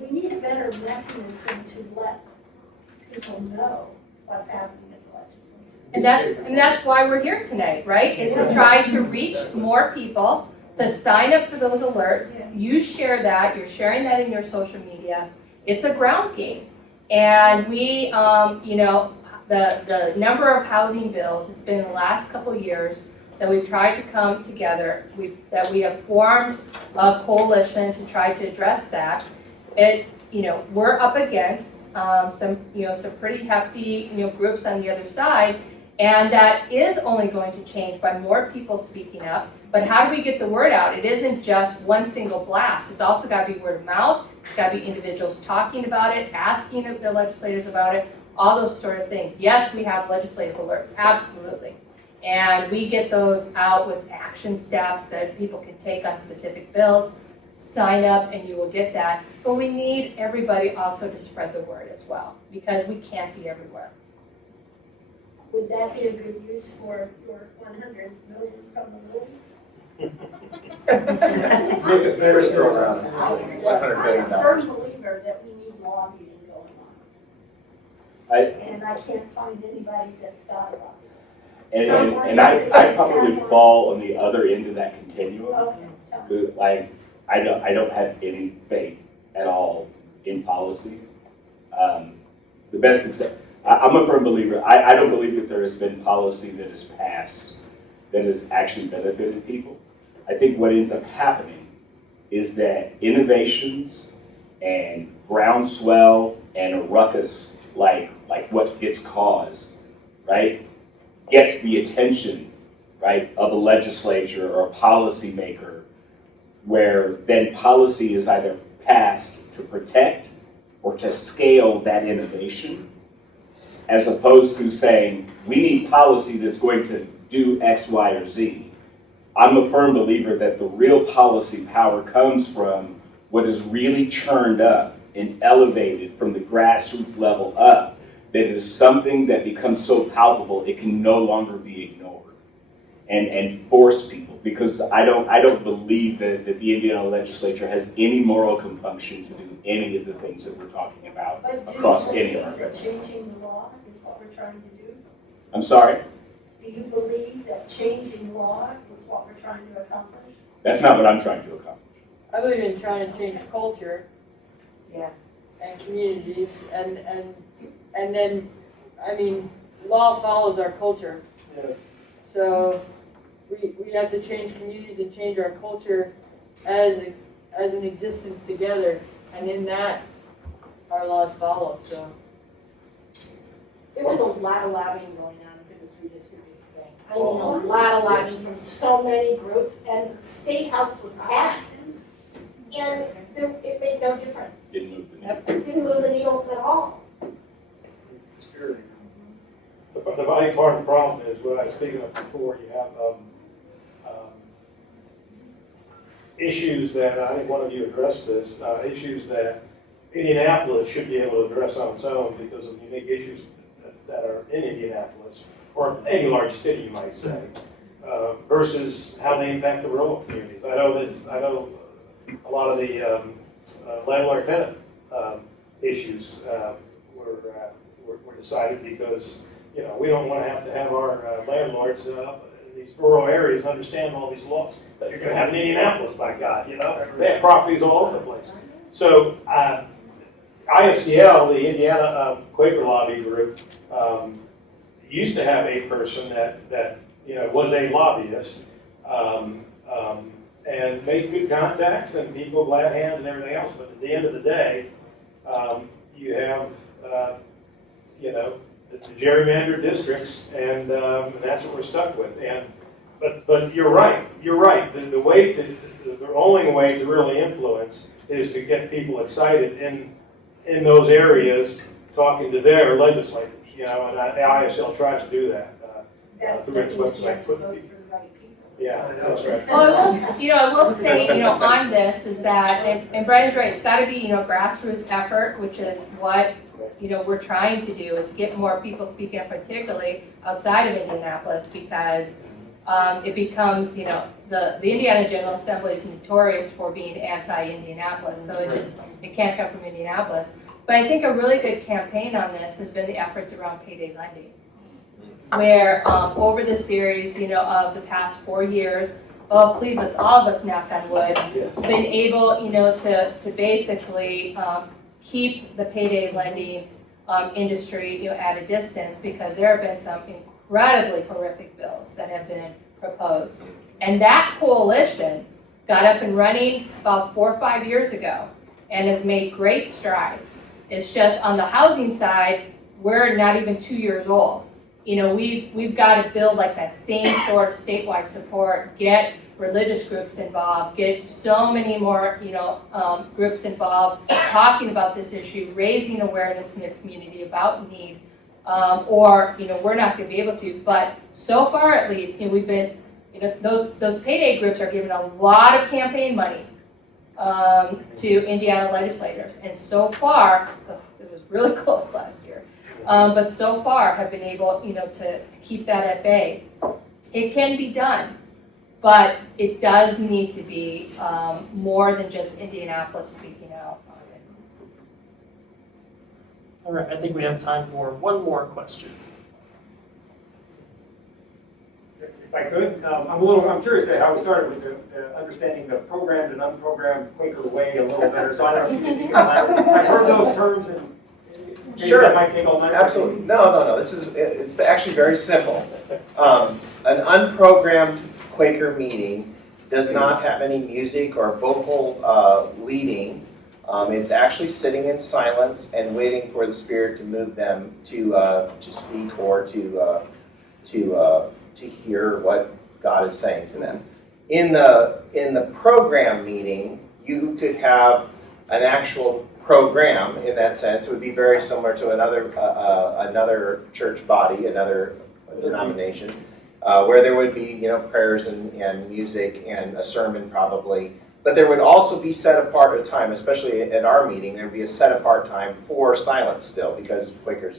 we need a better mechanism to let people know what's happening in the legislature. And that's why we're here tonight, right? Is to try to reach more people, to sign up for those alerts. You share that, you're sharing that in your social media. It's a ground game. And we, the number of housing bills, it's been in the last couple of years that we've tried to come together, that we have formed a coalition to try to address that. We're up against some pretty hefty, groups on the other side, and that is only going to change by more people speaking up. But how do we get the word out? It isn't just one single blast. It's also got to be word of mouth. It's got to be individuals talking about it, asking the legislators about it, all those sort of things. Yes, we have legislative alerts, absolutely. And we get those out with action steps that people can take on specific bills. Sign up and you will get that. But we need everybody also to spread the word as well, because we can't be everywhere. Would that be a good use for your 100 million from the movies? Make us very strong around it. $100 billion. I'm a firm believer that we need lobbying going on. And I can't find anybody that's got a lobby. And I probably fall on the other end of that continuum. Okay. Like, I don't have any faith at all in policy. The best example, I'm a firm believer. I don't believe that there has been policy that has passed that has actually benefited people. I think what ends up happening is that innovations and groundswell and a ruckus like what gets caused, right, gets the attention, right, of a legislature or a policymaker, where then policy is either passed to protect or to scale that innovation, as opposed to saying, we need policy that's going to do X, Y, or Z. I'm a firm believer that the real policy power comes from what is really churned up and elevated from the grassroots level up, that it is something that becomes so palpable it can no longer be ignored and force people. Because I don't believe that the Indiana legislature has any moral compunction to do any of the things that we're talking about across any of our But do you bills. believe that changing the law is what we're trying to do? I'm sorry? Do you believe that changing law is what we're trying to accomplish? That's not what I'm trying to accomplish. I believe in trying to change culture. Yeah. And communities, and then, I mean, law follows our culture. Yeah. So we have to change communities and change our culture as an existence together, and in that, our laws follow. So There was a lot of lobbying going on this redistricting thing. I mean, a lot, I mean, from so many groups, and the State House was passed, and it made no difference. Didn't move the needle. It didn't move the needle at all. The body part of the problem is what I was speaking of before. You have issues that, I think one of you addressed this, issues that Indianapolis should be able to address on its own because of unique issues that are in Indianapolis, or any large city, you might say, versus how they impact the rural communities. I know a lot of the landlord-tenant issues were decided because, you know, we don't want to have our landlords in these rural areas understand all these laws that you're going to have in Indianapolis, by God, you know. They have properties all over the place. So IFCL, the Indiana Quaker Lobby Group, used to have a person that you know, was a lobbyist, and made good contacts and people glad hands and everything else. But at the end of the day, you have you know, the gerrymandered districts, and that's what we're stuck with. But you're right. The only way to really influence is to get people excited in those areas, talking to their legislators. You know, and ISL tries to do that through its website. Yeah, that's right. Well, I will say, on this is that, and Brian's right, it's got to be, grassroots effort, which is what, we're trying to do, is get more people speaking up, particularly outside of Indianapolis, because it becomes, the Indiana General Assembly is notorious for being anti-Indianapolis, so it can't come from Indianapolis. But I think a really good campaign on this has been the efforts around payday lending, where over the series, of the past 4 years, oh, please, let's all of us knock on wood, been able, to basically keep the payday lending industry, at a distance, because there have been some incredibly horrific bills that have been proposed. And that coalition got up and running about 4 or 5 years ago and has made great strides. It's just on the housing side, we're not even 2 years old. We've got to build like that same sort of statewide support, get religious groups involved, get so many more, groups involved, talking about this issue, raising awareness in the community about need, or, we're not going to be able to. But so far, at least, we've been, those payday groups are giving a lot of campaign money to Indiana legislators, and so far, it was really close last year. But so far have been able, to keep that at bay. It can be done, but it does need to be more than just Indianapolis speaking out on it. All right, I think we have time for one more question. If I could, I'm curious how we started with the understanding the programmed and unprogrammed Quaker way a little better. So I don't know if you can elaborate. I've heard those terms and sure, that might take all night. Absolutely. No. It's actually very simple. An unprogrammed Quaker meeting does not have any music or vocal leading. It's actually sitting in silence and waiting for the Spirit to move them to speak or to hear what God is saying to them. In the program meeting, you could have an actual program in that sense. It would be very similar to another church body, another denomination, where there would be prayers and music and a sermon probably. But there would also be set apart a time, especially at our meeting, there would be a set apart time for silence still, because Quakers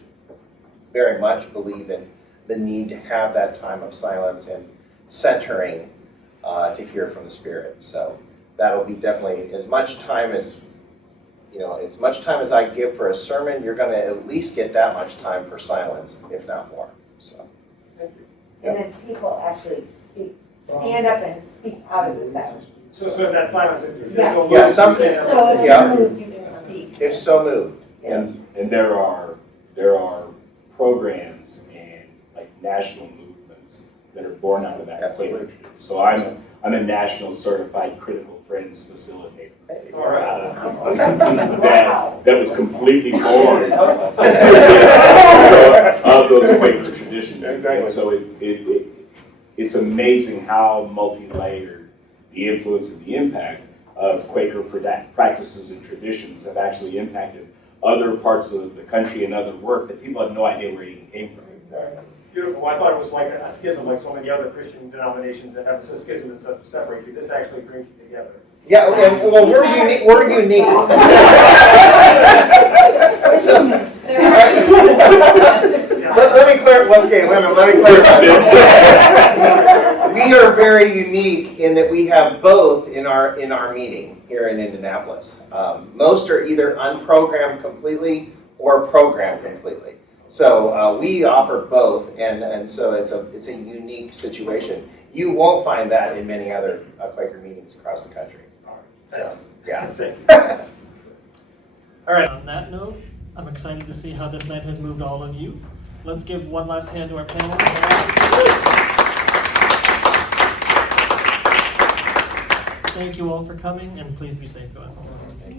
very much believe in the need to have that time of silence and centering to hear from the Spirit. So that'll be definitely as much time as I give for a sermon, you're going to at least get that much time for silence, if not more. So. Thank you. And then people actually stand up and speak out of the silence. So that silence, if Yeah. you're Yeah, so some- moved, So if Yeah. you move, you can speak. If so moved. Yeah. And there are programs and like national movements that are born out of that Absolutely. Quaker tradition. So I'm a national certified critical friends facilitator. All right. That was completely born of those Quaker traditions. traditions. Exactly. And so it's amazing how multi-layered the influence and the impact of Quaker practices and traditions have actually impacted other parts of the country and other work that people have no idea where it even came from. Beautiful. I thought it was like a schism, like so many other Christian denominations that have a schism that separate you. This actually brings you together. Yeah, okay, well, we're unique, we're unique. Let me clarify, okay, women, let me clarify. We are very unique in that we have both in our meeting here in Indianapolis. Most are either unprogrammed completely or programmed completely. So we offer both, and so it's a unique situation. You won't find that in many other Quaker meetings across the country. So, yeah. All right, on that note, I'm excited to see how this night has moved all of you. Let's give one last hand to our panelists. Thank you all for coming, and please be safe going forward.